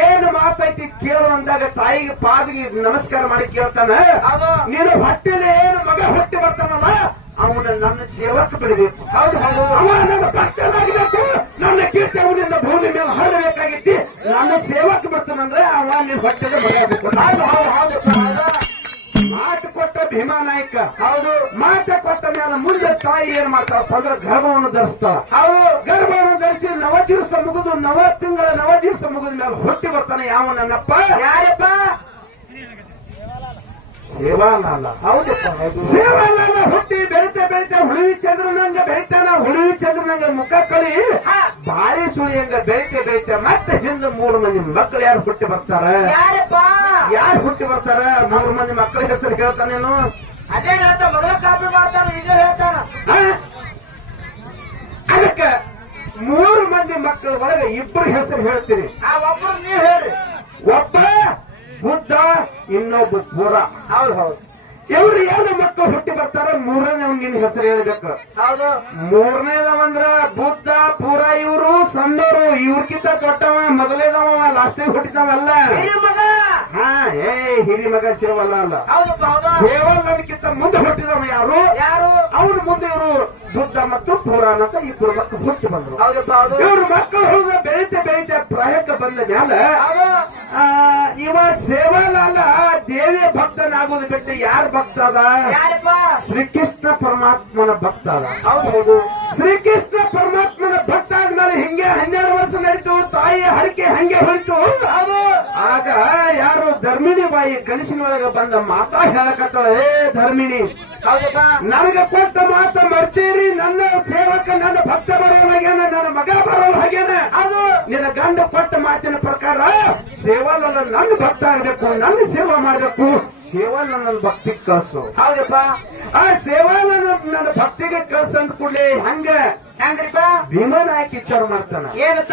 ಏನು ಮಾತೈತಿ ಕೇಳು ಅಂದಾಗ ತಾಯಿಗೆ ಪಾದಿಗೆ ನಮಸ್ಕಾರ ಮಾಡಿ ಕೇಳ್ತಾನೆ. ನೀನು ಹೊಟ್ಟೆಲಿ ಏನು ಮಗ ಹೊಟ್ಟೆ ಬರ್ತಾನಲ್ಲ ಅವನ ನನ್ನ ಸೇವಕ್ಕೆ ಬಿಡಬೇಕು ಹೌದು ಹೌದು. ಅವ ನನ್ನ ಭಕ್ತನಾಗಬೇಕು. ನನ್ನ ಕೀರ್ತಿ ಅವನಿಂದ ಭೂಮಿ ಮೇಲೆ ಹರಬೇಕಾಗಿತ್ತು ನನ್ನ ಸೇವಕ್ಕೆ ಬರ್ತಾನಂದ್ರೆ ಅವ ನಿನ್ನ ಹೊಟ್ಟೆಗೆ ಬರೆಯಬೇಕು ಹೌದು ಹೌದು ಹೌದು. ಭೀಮಾನಾಯಕ. ಹೌದು. ಮಾತೆ ಕೊಟ್ಟ ಮೇಲೆ ಮುಂದೆ ತಾಯಿ ಏನ್ ಮಾಡ್ತಾರಪ್ಪ ಅಂದ್ರೆ ಗರ್ಭವನ್ನು ಧರಿಸ್ತಾರ ಹೌದು. ಗರ್ಭವನ್ನು ಧರಿಸಿ ನವ ದಿವಸ ಮುಗಿದು ನವ ತಿಂಗಳ ನವ ದಿವಸ ಮುಗಿದ ಮೇಲೆ ಹುಟ್ಟಿ ಬರ್ತಾನೆ ಯಾವ ನನ್ನಪ್ಪ ಯಾರಪ್ಪ? ಸೇವಾಲಾಲ ಹೌದಪ್ಪ ಹುಟ್ಟಿ ಬೆಳಿತಾ ಬೆಳಿತಾ ಹುಳಿ ಚಂದ್ರನಂಗ ಬೆಳಿತಾನ ಹುಳಿ ಚಂದ್ರನಂಗ ಮುಖ ಕಳಿ. ಬಾರಿ ಸುಳಿಯಂಗ ಬೆಳಿತಾ ಬೆಳಿತಾ ಮತ್ತೆ ಹಿಂದೆ ಮೂರು ಮಂದಿ ಮಕ್ಕಳು ಯಾರು ಹುಟ್ಟಿ ಬರ್ತಾರ? ಯಾರಪ್ಪ? ಯಾರು ಹುಟ್ಟಿ ಬರ್ತಾರ? ಮೂರು ಮಂದಿ ಮಕ್ಕಳ ಹೆಸರು ಹೇಳ್ತಾನೇನು ಅದೇ ಹೇಳ್ತ ಮೊದಲ ಕಾಪಿ ಮಾಡ್ತಾನ ಈಗ ಹೇಳ್ತಾನ. ಆ? ಅದಕ್ಕೆ ಮೂರು ಮಂದಿ ಮಕ್ಕಳ ಒಳಗೆ ಇಬ್ಬರು ಹೆಸರು ಹೇಳ್ತೀರಿ ಆ ಒಬ್ಬರು ನೀವು ಹೇಳಿ ಒಬ್ಬ ಬುದ್ಧ ಇನ್ನೊಬ್ಬ ಪುರ. ಹೌದು ಹೌದು. ಇವ್ರು ಏನು ಮಕ್ಕಳು ಹುಟ್ಟಿ ಬರ್ತಾರ ಮೂರನೇ ನಿನ್ನ ಹೆಸರು ಹೇಳ್ಬೇಕು. ಹೌದು. ಮೂರನೇದವಂದ್ರ ಬುದ್ಧ ಪೂರ ಇವರು ಸಣ್ಣವರು ಇವ್ರಕ್ಕಿಂತ ದೊಡ್ಡವ ಮೊದಲೇದವ ಲಾಸ್ಟಿಗೆ ಹುಟ್ಟಿದವಲ್ಲ. ಹಾ ಏ ಹಿರಿ ಮಗ ಶಿವಲ್ಲ ಅಲ್ಲ ಹೌದಪ್ಪ ಹೌದು? ಮುಂದೆ ಹುಟ್ಟಿದವ ಯಾರು? ಯಾರು? ಅವ್ರ ಮುಂದೆ ಇವರು ದುಡ್ಡ ಮತ್ತು ಪುರಾಣ ಅಂತ ಇಬ್ಬರು ಮಕ್ಕಳು ಹುಟ್ಟಿ ಬಂದ್ರು. ಹೌದಪ್ಪ ಹೌದು. ಇವ್ರ ಮಕ್ಕಳು ಹೋಗ ಬೆಳೀತೆ ಬೆಳೀತೆ ಪ್ರಾಯಕ್ಕೆ ಬಂದ ಮೇಲೆ ಇವ ಸೇವಾಲಾಲ ದೇವಿಯ ಭಕ್ತನಾಗೋದು ಬಿಟ್ಟು ಯಾರ ಭಕ್ತ ಅದ ಶ್ರೀಕೃಷ್ಣ ಪರಮಾತ್ಮನ ಭಕ್ತ ಅದ ಹೌದು ಹೌದು. ಶ್ರೀಕೃಷ್ಣ ಪರಮಾತ್ಮನ ಭಕ್ತ ಆದ್ಮೇಲೆ ಹಿಂಗೆ ಹನ್ನೆರಡು ವರ್ಷ ನಡೀತು ತಾಯಿಯ ಹರಕೆ ಹಂಗೆ ಹೊಳಿತು ಅದು ಆಗ ಯಾರು ಧರ್ಮಿಣಿ ಬಾಯಿ ಕನಸಿನ ಒಳಗೆ ಬಂದ ಮಾತಾ ಹೇಳಕತ್ತಳ ಏ ಧರ್ಮಿಣಿ ನನಗ ಕೊಟ್ಟ ಮಾತ ಮರ್ತೀರಿ ನನ್ನ ಸೇವಕ ನನ್ನ ಭಕ್ತ ಬರೋ ಹಾಗೇನ ನನ್ನ ಮಗ ಬರೋಲ್ಲ ಹಾಗೇನ. ಅದು ನಿನ್ನ ಗಂಡ ಕೊಟ್ಟ ಮಾತಿನ ಪ್ರಕಾರ ಸೇವಾ ನನ್ನ ಭಕ್ತ ಆಗಬೇಕು ನನ್ನ ಸೇವಾ ಮಾಡಬೇಕು. ಸೇವಾ ನನ್ನ ಭಕ್ತಿ ಕಳ್ಸು. ಹೌದಪ್ಪ. ಆ ಸೇವಾನ ನನ್ನ ಭಕ್ತಿಗೆ ಕಳ್ಸಂದ್ ಕೂಡಲೇ ಹಂಗ ಹೆಂಗ್ರಿಪ್ಪ ಹಾಕಿ ವಿಚಾರ ಮಾಡ್ತಾನ. ಏನತ್ತ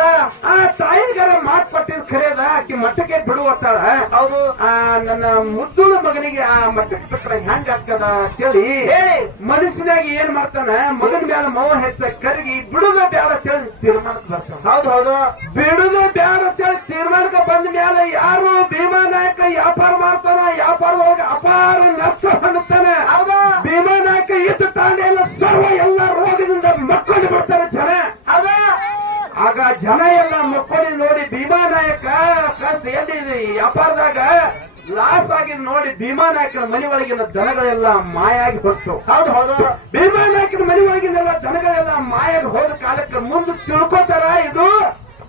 ಆ ತಾಯಿಗಾರ ಮಾತ್ ಕೊಟ್ಟಿದ್ ಖರೇದ ಆಕಿ ಮಠಕ್ಕೆ ಬಿಡುವತ್ತಾಳ. ಅವರು ಆ ನನ್ನ ಮುದ್ದುಳ ಮಗನಿಗೆ ಆ ಮಠಕ್ಕೆ ಬಿಟ್ರೆ ಹೆಂಗ್ ಆಗ್ತದ ಕೇಳಿ ಹೇಳಿ. ಮನಸ್ಸಿನಾಗ ಏನ್ ಮಾಡ್ತಾನ? ಮಗನ ಮ್ಯಾಲ ಮೌ ಹೆಚ್ಚ ಕರಗಿ ಬಿಡುದ ಬ್ಯಾಡ ಅಂತೇಳಿ ತೀರ್ಮಾನಕ್ಕೆ ಬರ್ತಾನ. ಹೌದು ಹೌದು. ಬಿಡುಗ ಬ್ಯಾಡ ಅಂತೇಳಿ ತೀರ್ಮಾನಕ್ಕೆ ಬಂದ ಮೇಲೆ ಯಾರು ಭೀಮಾ ನಾಯಕ ವ್ಯಾಪಾರ ಮಾಡ್ತಾನ? ವ್ಯಾಪಾರದೊಳಗೆ ಅಪಾರ ನಷ್ಟ ಹೊಂದುತ್ತಾನೆ ಹೌದು. ಭೀಮಾ ನಾಯಕ ಇದ್ದ ತಾಂಡ ಎಲ್ಲ ಸರ್ವ ಎಲ್ಲ ರೋಗದಿಂದ ಮಕ್ಕಳು ಬರ್ತಾರೆ ಜನ. ಅದ ಆಗ ಜನ ಎಲ್ಲ ಮಕ್ಕಳಿ ನೋಡಿ ಭೀಮಾ ನಾಯಕ ಕಷ್ಟ ಎಲ್ಲಿ ವ್ಯಾಪಾರದಾಗ? ಲಾಸ್ ಆಗಿ ನೋಡಿ ಭೀಮಾ ನಾಯಕನ ಮನೆ ಒಳಗಿನ ದನಗಳೆಲ್ಲ ಮಾಯಾಗಿ ಹೊತ್ತು ಹೌದು ಹೌದು. ಭೀಮಾ ನಾಯಕನ ಮನೆ ಒಳಗಿನೆಲ್ಲ ದನಗಳೆಲ್ಲ ಮಾಯಾಗಿ ಹೋದ ಕಾಲಕ್ಕೆ ಮುಂದೆ ತಿಳ್ಕೊತಾರ ಇದು?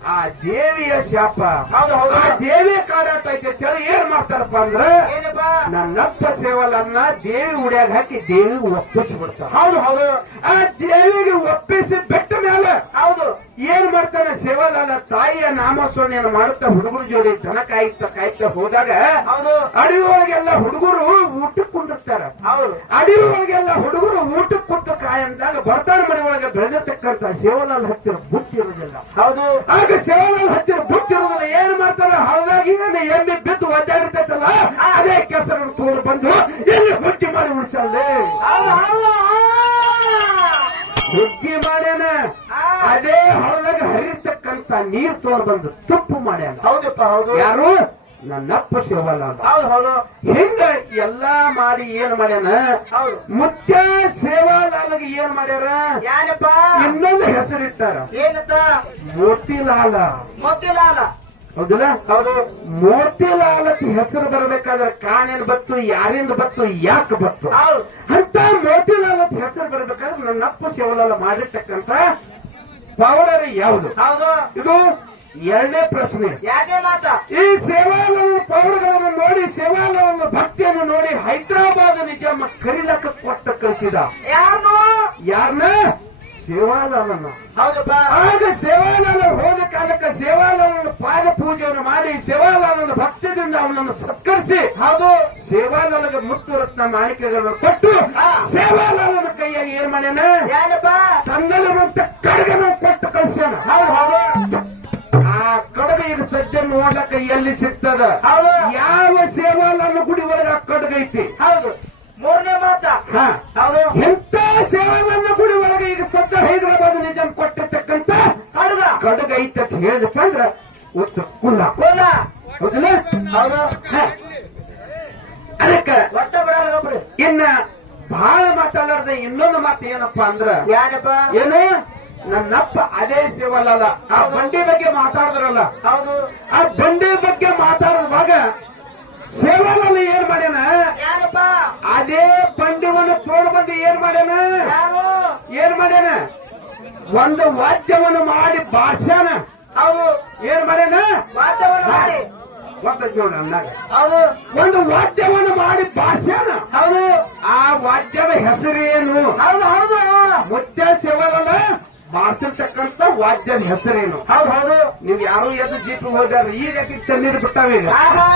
ಆ ದೇವಿಯ ಶಾಪ. ಹೌದು ಹೌದು. ಆ ದೇವಿ ಕಾರಾಟ ಐತೆ ಏನ್ ಮಾಡ್ತಾರಪ್ಪ ಅಂದ್ರ ಏನಪ್ಪ? ನನ್ನಪ್ಪ ಸೇವಲನ್ನ ದೇವಿ ಉಡ್ಯಾಗ ಹಾಕಿ ದೇವಿ ಒಪ್ಪಿಸಿ ಬಿಡ್ತಾರೆ ಹೌದು ಹೌದು. ಆ ದೇವಿಗೆ ಒಪ್ಪಿಸಿ ಬಿಟ್ಟ ಮೇಲೆ ಹೌದು. ಏನ್ ಮಾಡ್ತಾನೆ ಶಿವಲಾಲ ತಾಯಿಯ ನಾಮಸ್ವಾಮಿಯನ್ನು ಮಾಡುತ್ತಾ ಹುಡುಗರ ಜೋಡಿ ದನ ಕಾಯ್ತಾ ಕಾಯ್ತಾ ಹೋದಾಗ ಹೌದು. ಅಡವಿ ಒಳಗೆಲ್ಲ ಹುಡುಗರು ಊಟಕ್ಕೆ ಕುಂಡಿರ್ತಾರೆ ಹೌದು. ಅಡವಿ ಒಳಗೆಲ್ಲ ಹುಡುಗರು ಊಟಕ್ಕೆ ಕುಂತು ಕಾಯಂದಾಗ ಬರ್ತಾರೆ ಮನೆ ಒಳಗೆ ಬೆಳೆದಿರ್ತಕ್ಕಂತ ಸೇವಲಾಲ್ ಹತ್ತಿರ ಬುತ್ತಿ ಇರೋದಿಲ್ಲ ಹೌದು. ಆಗ ಸೇವಲಾಲ್ ಹತ್ತಿರ ಇರುವುದಿಲ್ಲ ಏನ್ ಮಾಡ್ತಾರೆ? ಹಳದಾಗಿ ಎಣ್ಣೆ ಬಿದ್ದು ಒದ್ದಾಡಿರ್ತೈತಲ್ಲ ಅದೇ ಕೆಸರನ್ನು ತೋರ್ ಬಂದು ಎಲ್ಲಿ ಹುಟ್ಟಿ ಮಾಡಿ ಉಳಿಸಲ್ಲಿ? ಹುಗ್ಗಿ ಮಾಡ್ಯಾನ? ಅದೇ ಹೊಳದಾಗ ಹರಿತಕ್ಕಂತ ನೀರ್ ತೋರ್ ಬಂದು ತುಪ್ಪು ಮಾಡ್ಯಾನ. ಹೌದಪ್ಪ ಹೌದು. ಯಾರು? ನನ್ನಪ್ಪ ಶಿವಲ್ಲ ಅಂತ. ಹಿಂಗ ಎಲ್ಲಾ ಮಾಡಿ ಏನ್ ಮಾಡ್ಯಾನ? ಮುತ್ಯ ಸೇವಾಲಾಲಗೆ ಏನ್ ಮಾಡ್ಯಾರ? ಯಾರಪ್ಪ? ಇನ್ನೊಂದು ಹೆಸರಿಟ್ಟಾರ. ಏನತ್ತ ಮೋತಿಲಾಲ. ಮೋತಿಲಾಲ. ಹೌದಿಲ್ಲ? ಹೌದು. ಮೋತಿಲಾಲಕ್ಕೆ ಹೆಸರು ಬರಬೇಕಾದ್ರೆ ಕಾಣೇನ್ ಬತ್ತು ಯಾರಿಂದ ಬತ್ತು ಯಾಕೆ ಬತ್ತು? ಅಂತ ಮೋತಿಲಾಲ ಹೆಸರು ಬರಬೇಕಾದ್ರೆ ನನ್ನಪ್ಪ ಸೇವಾಲಾಲ ಮಾಡಿರ್ತಕ್ಕಂತ ಪೌಡರ್ ಯಾವುದು? ಹೌದು. ಇದು ಎರಡನೇ ಪ್ರಶ್ನೆ. ಮಾತ. ಈ ಸೇವಾಲಯ ಪೌರಗಳನ್ನು ನೋಡಿ ಸೇವಾಲಯದ ಭಕ್ತಿಯನ್ನು ನೋಡಿ ಹೈದರಾಬಾದ್ ನಿಜಾಮ ಕರಿಲಕ್ಕ ಕೊಟ್ಟ ಕಳಿಸಿದ. ಯಾರು ಯಾರನ್ನ ಸೇವಾಲಯನ ಹೌದಪ್ಪ. ಆಗ ಸೇವಾಲಯ ಹೋದ ಕಾಲಕ್ಕೆ ಸೇವಾಲಯನ ಪಾದ ಪೂಜೆಯನ್ನು ಮಾಡಿ ಸೇವಾಲಯನ ಭಕ್ತಿಯಿಂದ ಅವನನ್ನು ಸತ್ಕರಿಸಿ ಹೌದು. ಸೇವಾಲಯದ ಮುತ್ತು ರತ್ನ ಮಾಣಿಕೆಗಳನ್ನು ಕೊಟ್ಟು ಆ ಸೇವಾಲಯನ ಕೈಯಾಗಿ ಏನ್ ಮಾಡ್ಯಾನ? ಯಾರಪ್ಪ? ತಂದಲವಂತ ಕಡಗನ ಕೊಟ್ಟು ಕಳಿಸ್ಯಾನ. ಹೌದು ಹೌದು. ಕಡಗ ಈಗ ಸದ್ಯ ನೋಡ್ಲಕ್ಕ ಎಲ್ಲಿ ಸಿಗ್ತದ? ಯಾವ ಯಾವ ಸೇವಾಲನ್ನು ಗುಡಿ ಒಳಗೆ ಕಡಗ ಐತಿ ಹೌದು. ಮೂರನೇ ಮಾತ. ಎಂತ ಸೇವಾಲನ್ನ ಗುಡಿ ಒಳಗೆ ಈಗ ಸದ್ಯ ಹೈದರಾಬಾದ್ ನಿಜಾಮ್ ಕೊಟ್ಟಿರ್ತಕ್ಕಂತ ಕಡಗ. ಕಡಗ ಐತಿ ಅಂತ ಹೇಳಿದಕ್ಕಂದ್ರ ಒಂದು ಕುಲ್ಲ ಕುಲ್ಲ ಹೌದಲ್ಲ? ಅದಕ್ಕೆ ಇನ್ನ ಬಹಳ ಮಾತಾಡಾರ್ದ ಇನ್ನೊಂದು ಮಾತು ಏನಪ್ಪಾ ಅಂದ್ರ ಯಾರಪ್ಪ? ಏನು? ನನ್ನಪ್ಪ ಅದೇ ಸೇವಲ್ಲ ಆ ಬಂಡಿ ಬಗ್ಗೆ ಮಾತಾಡಿದ್ರಲ್ಲ. ಹೌದು. ಆ ಬಂಡಿ ಬಗ್ಗೆ ಮಾತಾಡಿದ್ವಾಗ ಸೇವಲಲ್ಲಿ ಏನ್ ಮಾಡ್ಯಾನ? ಯಾರಪ್ಪ? ಅದೇ ಬಂಡಿವನ್ನು ತೋಡ್ ಬಂದು ಏನ್ ಮಾಡ್ಯಾನ? ಯಾರು? ಏನ್ ಮಾಡ್ಯಾನ? ಒಂದು ವಾದ್ಯವನ್ನು ಮಾಡಿ ಬಾರ್ಸ್ಯಾನ. ಹೌದು. ಏನ್ ಮಾಡ್ಯಾನ? ವಾದ್ಯವನ್ನು ಮಾಡಿ. ಅಂದಾಗ. ಹೌದು. ಒಂದು ವಾದ್ಯವನ್ನು ಮಾಡಿ ಬಾರ್ಸ್ಯಾನ. ಹೌದು. ಆ ವಾದ್ಯದ ಹೆಸರೇನು? ಹೌದು ಹೌದು. ಮುತ್ಯ ಸೇವಲಲ್ಲ ಬಾರ್ಸಿರ್ತಕ್ಕಂಥ ವಾದ್ಯದ ಹೆಸರೇನು? ಹೌದು ಹೌದು. ನೀವ್ ಯಾರು ಎದ್ದು ಜೀಪ್ ಹೋಗ್ಯಾರ ಈ ರೀತಿ ಬಿಟ್ಟಾವೀಗ ಆಹಾ.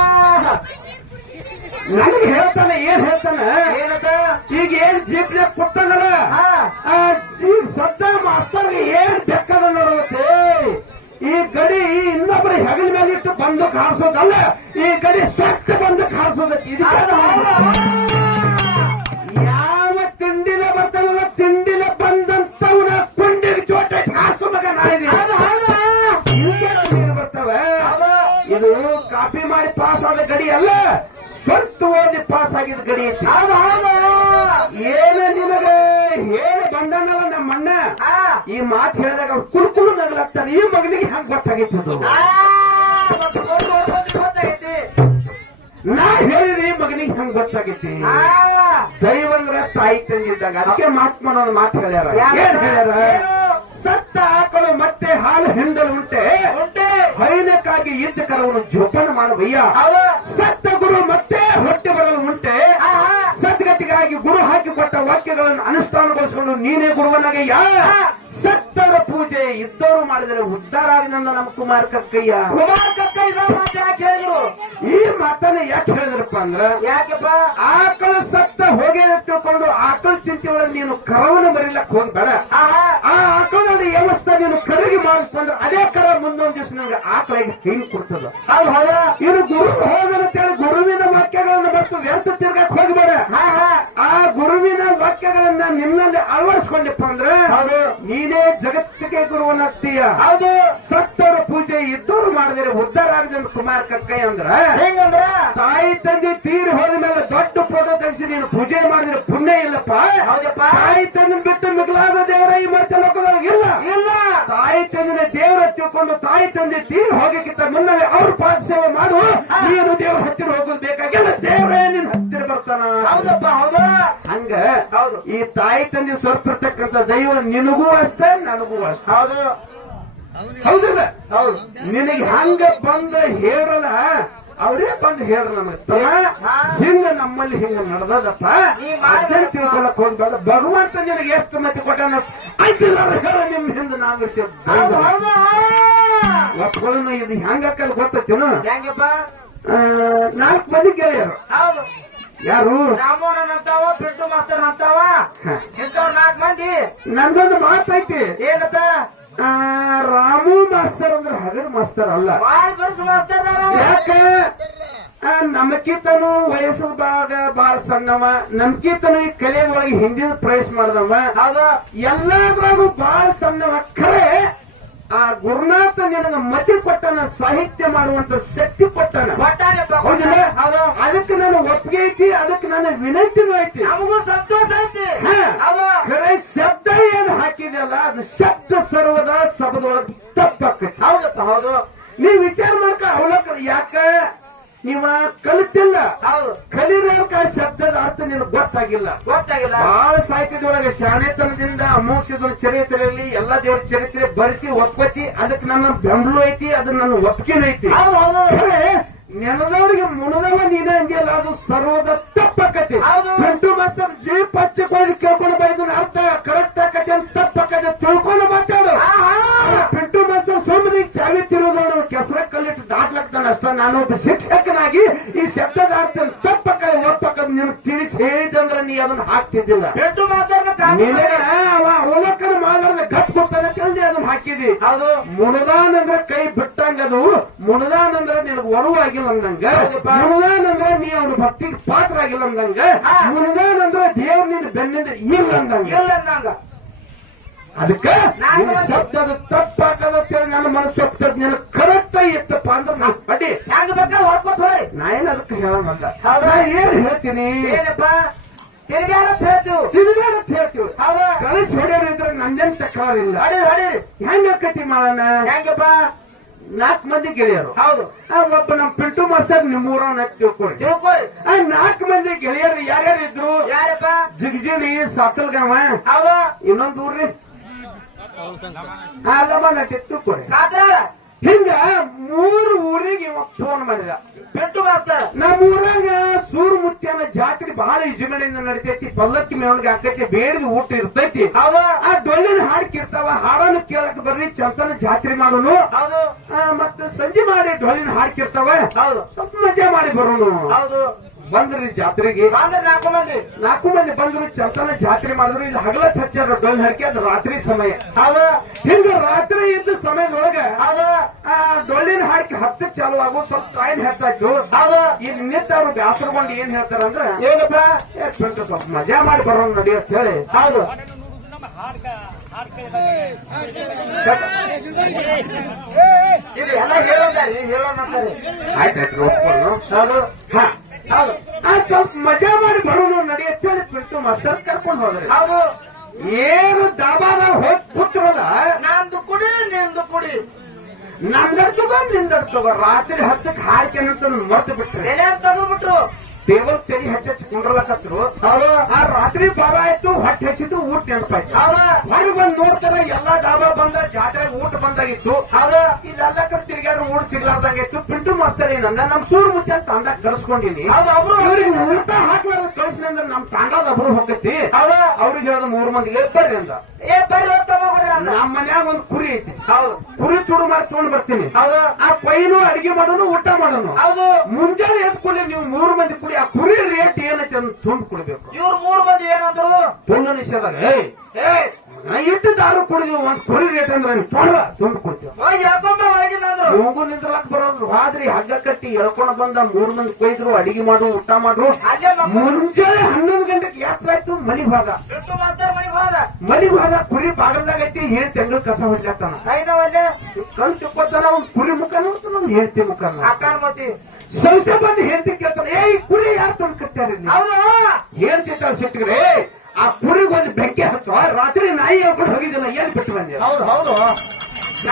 ನನಗೆ ಹೇಳ್ತಾನೆ ಏನ್ ಹೇಳ್ತಾನೆ? ಏನಕ್ಕ? ಈಗ ಏನ್ ಜೀಪ್ ಕೊಟ್ಟಾನಲ್ಲ ಈಗ ಸದ್ದ ಮಾಸ್ತರ್ ಏನ್ ಬೆಕ್ಕದ ನೋಡುತ್ತೆ ಈ ಗಡಿ ಇನ್ನೊಬ್ಬರ ಹೆಗಲ ಮೇಲೆ ಇಟ್ಟು ಬಂದು ಕಾರಿಸೋದಲ್ಲ ಈ ಗಡಿ ಸತ್ತ ಬಂದು ಕಾರಿಸೋದಕ್ಕೆ ಹೌದು, ಗಡಿ ಅಲ್ಲ ಸ್ವಂತ ಓದಿ ಪಾಸ್ ಆಗಿದ ಗಡಿ ಏನ ನಿಮಗೆ ಹೇಳಿ ಬಂದನಲ್ಲ ನಮ್ಮ ಅಣ್ಣ? ಈ ಮಾತು ಹೇಳಿದಾಗ ಅವ್ರು ಕುಲು ನಗಲಾಗ್ತಾನೆ ಈ ಮಗನಿಗೆ ಹಂಗ ಗೊತ್ತಾಗಿತ್ತು ನಾ ಹೇಳಿದ್ರೆ ಈ ಮಗನಿಗೆ ಹಂಗ ಗೊತ್ತಾಗೈತಿ? ಆ, ದೈವಂದ್ರ ತಾಯಿ ತಂದಿದ್ದಾಗ. ಅದಕ್ಕೆ ಮಹಾತ್ಮನ ಮಾತು ಹೇಳ್ಯಾರ. ಯಾರು? ಏನ್ ಹೇಳ್ಯಾರ? ಸತ್ತ ಆಕಳು ಮತ್ತೆ ಹಾಲು ಹಿಂಡಲು ಉಂಟೆ. ಉಂಟೆ. ಹೈನಕ್ಕಾಗಿ ಇದ್ದ ಕರವನ್ನು ಜೋಪಾನ ಮಾಡುವಯ್ಯ. ಸತ್ತ ಗುರು ಮತ್ತೆ ಹೊಟ್ಟೆ ಬರಲು ಉಂಟೆ. ಆಹಾ. ಸದ್ಗತಿಗಾಗಿ ಗುರು ಹಾಕಿಕೊಟ್ಟ ವಾಕ್ಯಗಳನ್ನು ಅನುಷ್ಠಾನಗೊಳಿಸಿಕೊಂಡು ನೀನೇ ಗುರುವನಾಗಯ್ಯ ಸತ್ತರ ಪೂಜೆ ಇದ್ದವರು ಮಾಡಿದರೆ ಉದ್ಧಾರ ಆಗಿದಂದ ನಮ್ಮ ಕುಮಾರ ಕಕ್ಕಯ್ಯ. ಕುಮಾರ ಕಕ್ಕಯ್ಯ ಮಾತು ಯಾಕೆ ಹೇಳಿದ್ರು? ಈ ಮಾತನ್ನ ಯಾಕೆ ಹೇಳಿದ್ರಪ್ಪ ಅಂದ್ರ ಯಾಕಪ್ಪ? ಆಕಳ ಸತ್ತ ಹೋಗಿ ತಿಳ್ಕೊಂಡು ಆಕಳ ಚಿಂತೆ ಒಳಗೆ ನೀನು ಕರವನ್ನು ಬರೀಲಕ್ ಹೋಗ್ಬೇಡ. ಆ ಆಕಳಲ್ಲಿ ವ್ಯವಸ್ಥೆ ನೀನು ಕರಗಿ ಮಾಡಪ್ಪ ಅಂದ್ರೆ ಅದೇ ಕರ ಮುಂದೊಂದು ದಿವಸ ನನಗೆ ಆಕಳಿಗೆ ಹಿಂಗ್ ಕೊಡ್ತದ. ಇದು ಗುರು ಹೋಗಂತೇಳಿ ಗುರುವಿನ ವಾಕ್ಯಗಳನ್ನು ಬರ್ತು ವ್ಯರ್ಥ ತಿರ್ಗಕ್ ಹೋಗ್ಬೇಡ. ಹಾ ಹಾ ಆ ಗುರುವಿನ ವಾಕ್ಯಗಳನ್ನ ನಿನ್ನಲ್ಲಿ ಅಳವಡಿಸ್ಕೊಂಡಿಪ್ಪ ಅಂದ್ರೆ ಹೌದು. ನೀನೇ ಜಗತ್ತಿಗೆ ಗುರುವನಾಗ್ತೀಯ ಹೌದು. ಸತ್ತವರ ಪೂಜೆ ಇದ್ದರು ಮಾಡಿದ್ರೆ ಉದ್ದಾರ ಆಗದೆ ಅಂತ ಕುಮಾರ್ ಕಕ್ಕಯ್ಯ ಅಂದ್ರ ಹೆಂಗಂದ್ರ? ತಾಯಿ ತಂದೆ ತೀರಿ ಹೋದ ಮೇಲೆ ದೊಡ್ಡ ಫೋಟೋ ತೆಗೆಸಿ ನೀನು ಪೂಜೆ ಮಾಡಿದ್ರೆ ಪುಣ್ಯ ಇಲ್ಲಪ್ಪ. ಹೌದಪ್ಪ. ತಾಯಿ ತಂದೆ ಬಿಟ್ಟು ಮಿಗಿಲಾದ ದೇವರ ಈ ಮರ್ತ ಲೋಕದೊಳಗೆ ಇಲ್ಲ. ಇಲ್ಲ. ತಾಯಿ ತಂದಿನ ದೇವರ ತಿಳ್ಕೊಂಡು ತಾಯಿ ತಂದೆ ತೀರಿ ಹೋಗಕ್ಕಿಂತ ಮುನ್ನವೇ ಅವ್ರ ಪಾದ ಸೇವೆ ಮಾಡು. ನೀನು ದೇವರ ಹತ್ತಿರ ಈ ತಾಯಿ ತಂದೆ ಸ್ವರ್ಪಿರ್ತಕ್ಕಂಥ ದೈವ ನಿನಗೂ ಅಷ್ಟೇ ನನಗೂ ಅಷ್ಟೇ. ಹೌದು. ಹೌದಿಲ್ಲ ಹೌದು. ನಿನಗೆ ಹಂಗ ಬಂದ ಹೇಳಲ್ಲ ಅವರೇ ಬಂದು ಹೇಳ್ರ ನಮಗೆ ಹಿಂಗ ನಮ್ಮಲ್ಲಿ ಹಿಂಗ ನಡೆದದಪ್ಪ. ಅದೇನ್ ತಿಳ್ಕೊಳಕ್ ಹೋಗ್ಬೇಡ. ಭಗವಂತ ನಿನಗೆ ಎಷ್ಟು ಮತಿ ಕೊಟ್ಟಾನ ಐತಿಲ್ಲ ಹೇಳ ನಿಮ್ ಹಿಂದೆ ನಾವು ಒಪ್ಕೊಳ್ಳೋಣ ಇದು ಹೆಂಗ ಗೊತ್ತೇನು ಹೆಂಗಪ್ಪ? ನಾಲ್ಕು ಮಂದಿ ಗೆಳೆಯರು. ಯಾರು? ರಾಮೋನ ಅಂತಾವ ಪಿಂಟು ಮಾಸ್ತರ್ ಅಂತಾವ. ಇಂಥವ್ರು ನಾಲ್ಕು ಮಂದಿ? ನಂದೊಂದು ಮಾತೈತಿ. ಏನತ್ತ ಆ, ರಾಮು ಮಾಸ್ತರ್ ಅಂದ್ರೆ ಹಗರ್ ಮಾಸ್ತರ್ ಅಲ್ಲ. ಯಾಕೆ? ನಮ್ಕಿತನು ವಯಸ್ಸು ಭಾಗ ಬಾಳ ಸಣ್ಣವ. ನಮ್ಕಿತನು ಈ ಕಲೆಯೊಳಗೆ ಹಿಂದಿನ ಪ್ರವೇಶ ಮಾಡಿದವ. ಎಲ್ಲದ್ರಾಗೂ ಬಾಳ ಸಣ್ಣವ. ಖರೆ ಆ ಗುರುನಾಥ ನಿನಗ ಮತಿ ಕೊಟ್ಟನ ಸಾಹಿತ್ಯ ಮಾಡುವಂತ ಶಕ್ತಿ ಕೊಟ್ಟನ. ಅದಕ್ಕೆ ನಾನು ಒಪ್ಪಿಗೆ ಐತಿ ಅದಕ್ಕೆ ನನ್ನ ವಿನಂತಿನೂ ಐತಿ. ನಮಗೂ ಸಂತೋಷ ಐತಿ. ಖರೆ ಶಬ್ದ ಏನು ಹಾಕಿದೆಯಲ್ಲ ಅದು ಶಬ್ದ ಸರ್ವದ ಶಬ್ದೊಳಗೆ ತಪ್ಪಾಕೈತಿ ಹೌದಪ್ಪ ಹೌದು. ನೀವು ವಿಚಾರ ಮಾಡ್ಕ ಅವಲೋಕನ ಯಾಕ? ನೀವ ಕಲಿತಿಲ್ಲ. ಕಲಿರೋಕ ಶಬ್ದದ ಅರ್ಥ ನಿನ್ ಗೊತ್ತಾಗಿಲ್ಲ. ಗೊತ್ತಾಗಿಲ್ಲ. ಬಹಳ ಸಾಹಿತ್ಯದೊಳಗೆ ಶಾಣೆತನದಿಂದ ಅಮೋಕ್ಷದ ಚರಿತ್ರೆಯಲ್ಲಿ ಎಲ್ಲಾ ದೇವರ ಚರಿತ್ರೆ ಬರ್ತಿ ಒಪ್ಪತಿ ಅದಕ್ಕೆ ನನ್ನ ಬೆಂಬಲ ಐತಿ ಅದು ನನ್ನ ಒಪ್ಪಿಗೆ ಐತಿ. ನೆನದವರಿಗೆ ಮುಣದವ ನೀನೇ ಅಂದಿಯಲ್ಲ ಅದು ಸರ್ವದ ತಪ್ಪಕತಿ. ಗಂಟು ಮಾಸ್ತರ್ ಜೀಪ್ ಹಚ್ಚಿಕೊಳ್ಳಿ ಕೇಳ್ಕೊಂಡು ಬೈದು ಅರ್ಥ ಕರೆಕ್ಟ್ ಆಕತಿ ಅಂತ ತಪ್ಪಕತಿ ತಿಳ್ಕೊಂಡು ಮಾತಾಡು. ಪಿಂಟು ಮಾಸ್ತರ್ ಸುಮ್ಮನೆ ಚಾವಿ ತಿರುಗೋದು ಕೆಸರ ಕಲ್ಲಿಟ್ಟು ದಾಟ್ಲಾಗ್ತಾನೆ ಅಷ್ಟ ನಾನು ಒಬ್ಬ ಶಿಕ್ಷಕನಾಗಿ ಈ ಶಬ್ದದ ಅರ್ಥ ತಪ್ಪಕ ಒಪ್ಪಕ ನೀವು ತಿಳಿಸಿ ಹೇಳಿದಂದ್ರೆ ನೀ ಅದನ್ನ ಹಾಕ್ತಿದ್ದಿಲ್ಲ. ಪಿಂಟು ಮಾಸ್ತರ್ನ ನಿನಗ ಕಾಪಿ ಅವ ಅವಲೋಕನ ಮಾಡಲಾರ್ದ ಗಟ್ ಕೊಡ್ತಾನೆ ತಿಳಿದು ಅದನ್ನ ಹಾಕಿದಿ. ಅದು ಮುಣದಾನ್ ಅಂದ್ರೆ ಕೈ ಬಿಟ್ಟಂಗ ಅದು ಮುಣದಾನ್ ಅಂದ್ರೆ ನಿನಗೆ ಒಲವಾಗಿಲ್ಲ ಅಂದಂಗ. ಮುಣದಾನ್ ಅಂದ್ರೆ ನೀ ಅವನ ಭಕ್ತಿಗೆ ಪಾತ್ರ ಆಗಿಲ್ಲ ಅಂದಂಗ. ಮುಣದಾನ್ ಅಂದ್ರೆ ದೇವ್ರ ನಿನ್ನ ಬೆನ್ನಿಂದ ಇಲ್ಲ ಅಂದಂಗ. ಇಲ್ಲ ಅಂದಂಗ. ಅದಕ್ಕೆ ಶಬ್ದದ ತಪ್ಪಾಕದಂತೇಳಿ ನನ್ನ ಮನಸ್ಸು ಒಪ್ತದ ನಿನ್ನ ಕರೆಕ್ಟ್ ಇತ್ತಪ್ಪ ಅಂದ್ರೆ ನಾನು ಬಡ್ಡಿ ಹ್ಯಾಂಗ ಬಗ್ಗೆ ಹೊಡ್ಕೊತ ಹೋರಿ ನಾ ಏನ್ ಅದಕ್ಕೆ ಹೇಳೋಣ ಹೌದಾ? ನಾ ಏನ್ ಹೇಳ್ತೀನಿ? ಏನಪ್ಪ? ತಿರುಗಾಡ ಹೇಳ್ತೀವಿ. ತಿರುಗಾರ ಹೇಳ್ತೀವಿ. ಹೌದು? ಕಳಿಸಿ ಹೊಡೆಯೋರು ಇದ್ರೆ ನಂದೇನ್ ತಕರಾರಿಲ್ಲ ಅಡಿ ಹೊಡಿ. ಹೆಂಗ ಕಟ್ಟಿ ಮಾಡೋಣ ಹೆಂಗಪ್ಪ? ನಾಲ್ಕು ಮಂದಿ ಗೆಳೆಯರು. ಹೌದು. ಒಬ್ಬ ನಮ್ ಪಿಂಟು ಮಾಸ್ತರ್ ನಿಮ್ಮೂರವನ್ನ ತಿಳ್ಕೊಳ್ಳಿ ತಿಳ್ಕೊರಿ ಆ ನಾಲ್ಕು ಮಂದಿ ಗೆಳೆಯರು ಯಾರ್ಯಾರು ಇದ್ರು ಯಾರಪ್ಪ? ಜಿಗಜಿಣಿ ಸಾತಲ್ಗಾವ. ಹೌದು? ಇನ್ನೊಂದು ಊರ್ರಿ. ಅಲ್ಲಮ್ಮ ನಟಿ ಕೊರೆ ಹಿಂಗ ಮೂರು ಊರಿಗೆ ಫೋನ್ ಮಾಡಿದ. ಬೆಟ್ಟು ಬರ್ತಾರ ನಮ್ಮ ಊರಾಗ ಸೂರ್ಮುತ್ಯನ ಜಾತ್ರೆ ಬಹಳ ಇಜುಗಳಿಂದ ನಡಿತೈತಿ. ಪಲ್ಲಕ್ಕಿ ಮೇವಣಿಗೆ ಆಕೈತಿ ಬೇಡದ ಊಟ ಇರ್ತೈತಿ. ಅವ ಆ ಡೊಳ್ಳಿನ ಹಾಡ್ಕಿರ್ತಾವ ಹಾಡನ್ನು ಕೇಳಕ್ ಬರ್ರಿ ಚಂತನ ಜಾತ್ರೆ ಮಾಡೋನು. ಹೌದು. ಮತ್ತೆ ಸಂಜೆ ಮಾಡಿ ಡೊಳ್ಳಿನ ಹಾಡ್ಕಿರ್ತಾವ ಹೌದು. ಸ್ವಲ್ಪ ಮಜಾ ಮಾಡಿ ಬರೋನು. ಹೌದು. ಬಂದ್ರಿ ಜಾತ್ರೆಗೆ ಬಂದ್ರೆ ನಾಲ್ಕು ಮಂದಿ ನಾಲ್ಕು ಮಂದಿ ಬಂದ್ರು ಚಂತನ ಜಾತ್ರೆ ಮಾಡಿದ್ರು ಇಲ್ಲಿ ಹಗಲ ಹಚ್ಚಾರ ಡೊಳ್ಳು ಹರಕೆ ಅದ್ ರಾತ್ರಿ ಸಮಯ ಅದ ಹಿಂಗ ರಾತ್ರಿ ಇದ್ದ ಸಮಯದೊಳಗ ಅದ ಡೊಳ್ಳಿನ ಹಾಡಿಕೆ ಹತ್ತಕ್ಕೆ ಚಾಲು ಆಗೋ ಸ್ವಲ್ಪ ಟೈಮ್ ಹೆಚ್ಚಾಯ್ತು ಅದ ಇಲ್ಲಿ ನಿಂತ ಅವ್ರು ಬ್ಯಾಸರಗೊಂಡು ಏನ್ ಹೇಳ್ತಾರಂದ್ರ ಏನಪ್ಪ ಸ್ವಲ್ಪ ಮಜಾ ಮಾಡಿ ಬರೋಣ ನಡಿ ಅಂತ ಹೇಳಿ ಹೌದು ಇದು ಎಲ್ಲ ಹೇಳೋದಾರಿ ಹೇಳೋಣ ಆಯ್ತಾಯ್ತು ಒಪ್ಕೊಂಡು ಹೌದು ಹಾ ಸ್ವಲ್ಪ ಮಜಾ ಮಾಡಿ ಬರೋನು ನಡೆಯುತ್ತೆ ಅಂತ ಬಿಟ್ಟು ಮಾಸ್ತರ್ ಕರ್ಕೊಂಡು ಹೋದ್ರೆ. ಹೌದು. ಏನು ದಾಬಾದ ಹೋಗ್ ಕೂತ್ರದ ನಂದು ಕುಡಿ ನಿಂದು ಕುಡಿ. ನಂದರ್ ತಗೋ ನಿಂದರ್ ತಗೋ. ರಾತ್ರಿ ಹತ್ತಕ್ಕೆ ಹಾಡ್ಕೊಂಡ್ ಮರ್ತು ಬಿಟ್ರೆ. ಎಲೆ ಅಂತ ತೆಲಿ ಹೆಚ್ಚ ತೆಗಿ ಹಚ್ಚಿ ಕುಂಡ್ರಲಕತ್ರು ಆ ರಾತ್ರಿ ಬರ ಆಯ್ತು ಹೊಟ್ಟೆ ಹಚ್ಚಿದ್ದು ಊಟ ನೆನಪಾಯ್ತು. ಅವ ಹೊರಗೆ ಬಂದು ನೋಡ್ತಾರ ಎಲ್ಲಾ ಡಾಬಾ ಬಂದ ಜಾತ್ರೆ ಊಟ ಬಂದಾಗಿತ್ತು. ಅದ ಇಲ್ಲೆಲ್ಲ ಕಡೆ ತಿರ್ಗ್ಯಾರು ಊಟ ಸಿಗ್ಲಾರ್ದಾಗಿತ್ತು. ಪಿಂಟು ಮಾಸ್ತರ್ ಏನಂದ ನಮ್ ಸೂರ್ ಮುಚ್ಚ ಅಂತ ತಂಡ ಕಳ್ಸ್ಕೊಂಡಿನಿ ಅವ್ರು. ಅವ್ರಿಗೆ ಊಟ ಹಾಕ್ಲಾರ್ದ ಕಳ್ಸಿನಿ ಅಂದ್ರೆ ನಮ್ ತಾಂಡದ ಒಬ್ರು ಹೋಗತಿ ಅವ ಅವ್ರಿಗೆ ಹೇಳೋದು ಮೂರ್ ಮಂದಿಗೆ ಬರ್ರಿ ಅಂದ. ಏ ಬರ್ರಿ ಹೋಗ್ ತಗೋಬಿಡ್ರಿ ಅಂದ ನಮ್ಮ ಮನ್ಯಾಗ ಒಂದ್ ಕುರಿ ಐತಿ. ಹೌದು. ಕುರಿ ತುಡು ಮಾಡಿ ತಗೊಂಡ್ ಬರ್ತೀನಿ. ಹೌದು. ಆ ಪೈನು ಅಡಿಗೆ ಮಾಡೋನು ಊಟ ಮಾಡೋನು. ಹೌದು. ಮುಂಜಾನೆ ಎದ್ಕೊಳ್ಳಿ ನೀವು ಮೂರು ಮಂದಿ ಕುಡಿ ಆ ಕುರಿ ರೇಟ್ ಏನೈತಿ ಅಂತ ತುಂಬ ಕುಡಿಬೇಕು ಇವ್ರ ಮೂರ್ ಮಂದಿ ಏನಂದ್ರು? ತುಂಬ ನಿಷೇಧ ಏಯ್. ಏಯ್. ನಾ ಇಟ್ಟು ದಾರು ಕುಡಿದ್ವಿ ಒಂದ್ ಕುರಿ ರೇಟ್ ಅಂದ್ರೆ ನೀವು ದುಡ್ಡು ಕೊಡ್ತೀವಿ ಹೋಗಿ ನಿಂದ್ರಲಕ್ ಬರೋದು ಹಾದ್ರಿ ಹಗ್ಗ ಕಟ್ಟಿ ಎಳ್ಕೊಂಡ್ ಬಂದ ಮೂರ್ ಮಂದಿ ಕೊಯ್ದ್ರು ಅಡಿಗೆ ಮಾಡು ಊಟ ಮಾಡು. ಮುಂಚೆ ಮುಂಜಾನೆ ಹನ್ನೊಂದು ಗಂಟೆಗೆ ಯಾತ್ರೆ ಆಯ್ತು ಭಾಗ ಹೋದ. ಭಾಗ ಕುರಿ ಬಾಗಲ್ದಾಗ ಐತಿ ಏನ್ ತೆಂಗಲ್ ಕಸ ಹೊಡ್ಲತ್ತಾನ. ಕಣ್ ತಿಕ್ಕೋತಾನ ಅವ್ನ್ ಕುರಿ ಮುಖ ನೋಡ್ತಾನ ಅವ್ನ್ ಹೆಂಡತಿ ಮುಖ ಸೌಸೆ ಬಂದು ಹೆಂಡತಿ ಕೇಳ್ತಾನೆ ಏ ಈ ಕುರಿ ಯಾರು ತಂದು ಕಟ್ಟಾರ ಹೇಳ್ತಿರ್ತಾರ ಸಿಟ್ಟಿಗ್ರೆ ಆ ಒಂದು ಬೆಂಕಿ ಹಚ್ಚೋ ರಾತ್ರಿ ನಾಯಿ ಹೋಗಿದ್ದಿಲ್ಲ ಏನ್ ಬಿಟ್ಟು ಬಂದಿಲ್ಲ ಹೌದು ಹೌದು.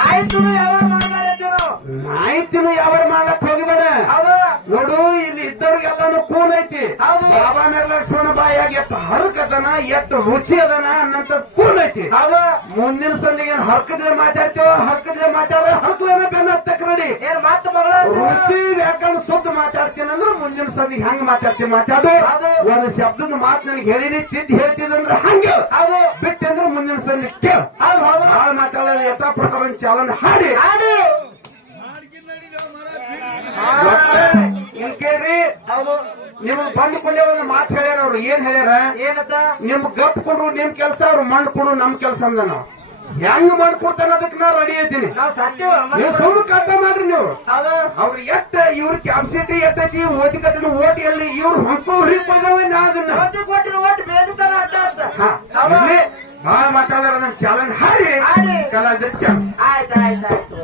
ಆಯ್ತು ಯಾವಾಗ ಮಾಡ್ಬಾರ್ದು ನಾವು ನಾಯಿ ತಿನ್ನು ಯಾವ ಮಾಡಕ್ ಹೋಗಿಬೇಡ ನೋಡು ಇಲ್ಲಿ ಇದ್ದವ್ರಿಗೆಲ್ಲಾನು ಕೂಲ್ ಐತಿ. ಹೌದು. ಬಾಬಾನ ಲಕ್ಷ್ಮಣ ಬಾಯಾಗ ಎಷ್ಟು ಹರಕ್ ಅದನ ಎಷ್ಟು ರುಚಿ ಅದನ ಅನ್ನಂತ ಕೂಲ್ ಐತಿ. ಅದ ಮುಂದಿನ ಸಂದಿಗೆ ಹರ್ಕದ್ಲೆ ಮಾತಾಡ್ತೇವ ಹರ್ಕದ್ಲೆ ಮಾತಾಡ ಹರ್ಕಲೇನ ಬೆನ್ನ ಹತ್ತಕ್ ನೋಡಿ ಏನ್ ಮಾತು ಮಗಳ? ರುಚಿ ವ್ಯಾಕರಣ ಸುದ್ದ ಮಾತಾಡ್ತೀನಿ ಅಂದ್ರೆ ಮುಂದಿನ ಸಂದಿಗೆ ಹೆಂಗ್ ಮಾತಾಡ್ತೀನಿ ಮಾತಾಡು. ಒಂದು ಶಬ್ದದ ಮಾತು ನನಗೆ ಹೇಳಿನಿ ತಿದ್ದಿ ಹೇಳ್ತಿದಂದ್ರೆ ಹಂಗೆ. ಹೌದು. ಬಿಟ್ಟಂದ್ರೆ ಮುಂದಿನ ಸಂದಿಗೆ ಕೇಳ. ಭಾಳ ಮಾತಾಡೋದು? ಯಥಾ ಪ್ರಕಾರ ಚಾಲನ್ ಹಾಡಿ. ಹಾಡಿ. ಕೇಳ್ರಿ ಹೌದು ನಿಮ್ಗೆ ಮಾತು ಹೇಳ್ಯಾರ ಅವ್ರು. ಏನ್ ಹೇಳ್ಯಾರ? ಏನತ್ತ ನಿಮ್ ಗಪ್ ಕೊಡ್ರು ನಿಮ್ ಕೆಲಸ ಅವ್ರು ಮಣ್ಣು ಕೊಡು ನಮ್ ಕೆಲಸ ಅಂದ ನಾವು. ಹೆಂಗ್ ಮಾಡ್ಕೊಡ್ತಾರ ಅದಕ್ಕೆ ನಾ ರೆಡಿ ಇದ್ದೀನಿ. ನಾವು ಸುಳ್ಳು ಕಟ್ಟ ಮಾಡ್ರಿ ನೀವು. ಅವ್ರ ಎಷ್ಟ ಇವ್ರ ಕ್ಯಾಪ್ಸಿಟಿ ಎತ್ತೈತಿ ಓಟಿ ಕಟ್ಟಿನ ಓಟ್ ಎಲ್ಲಿ ಇವ್ರು ಹೊಂಕು ಹಿಡಿದಾವೆ ನಾ ಅದನ್ನ. ಭಾಳ ಮಾತಾಡೋಣ ಚಾಲನ್ ಹಾಡಿ. ಕಲಾವಿದ ಚಾನ್ಸ್ ಆಯ್ತು ಆಯ್ತು ಆಯ್ತು.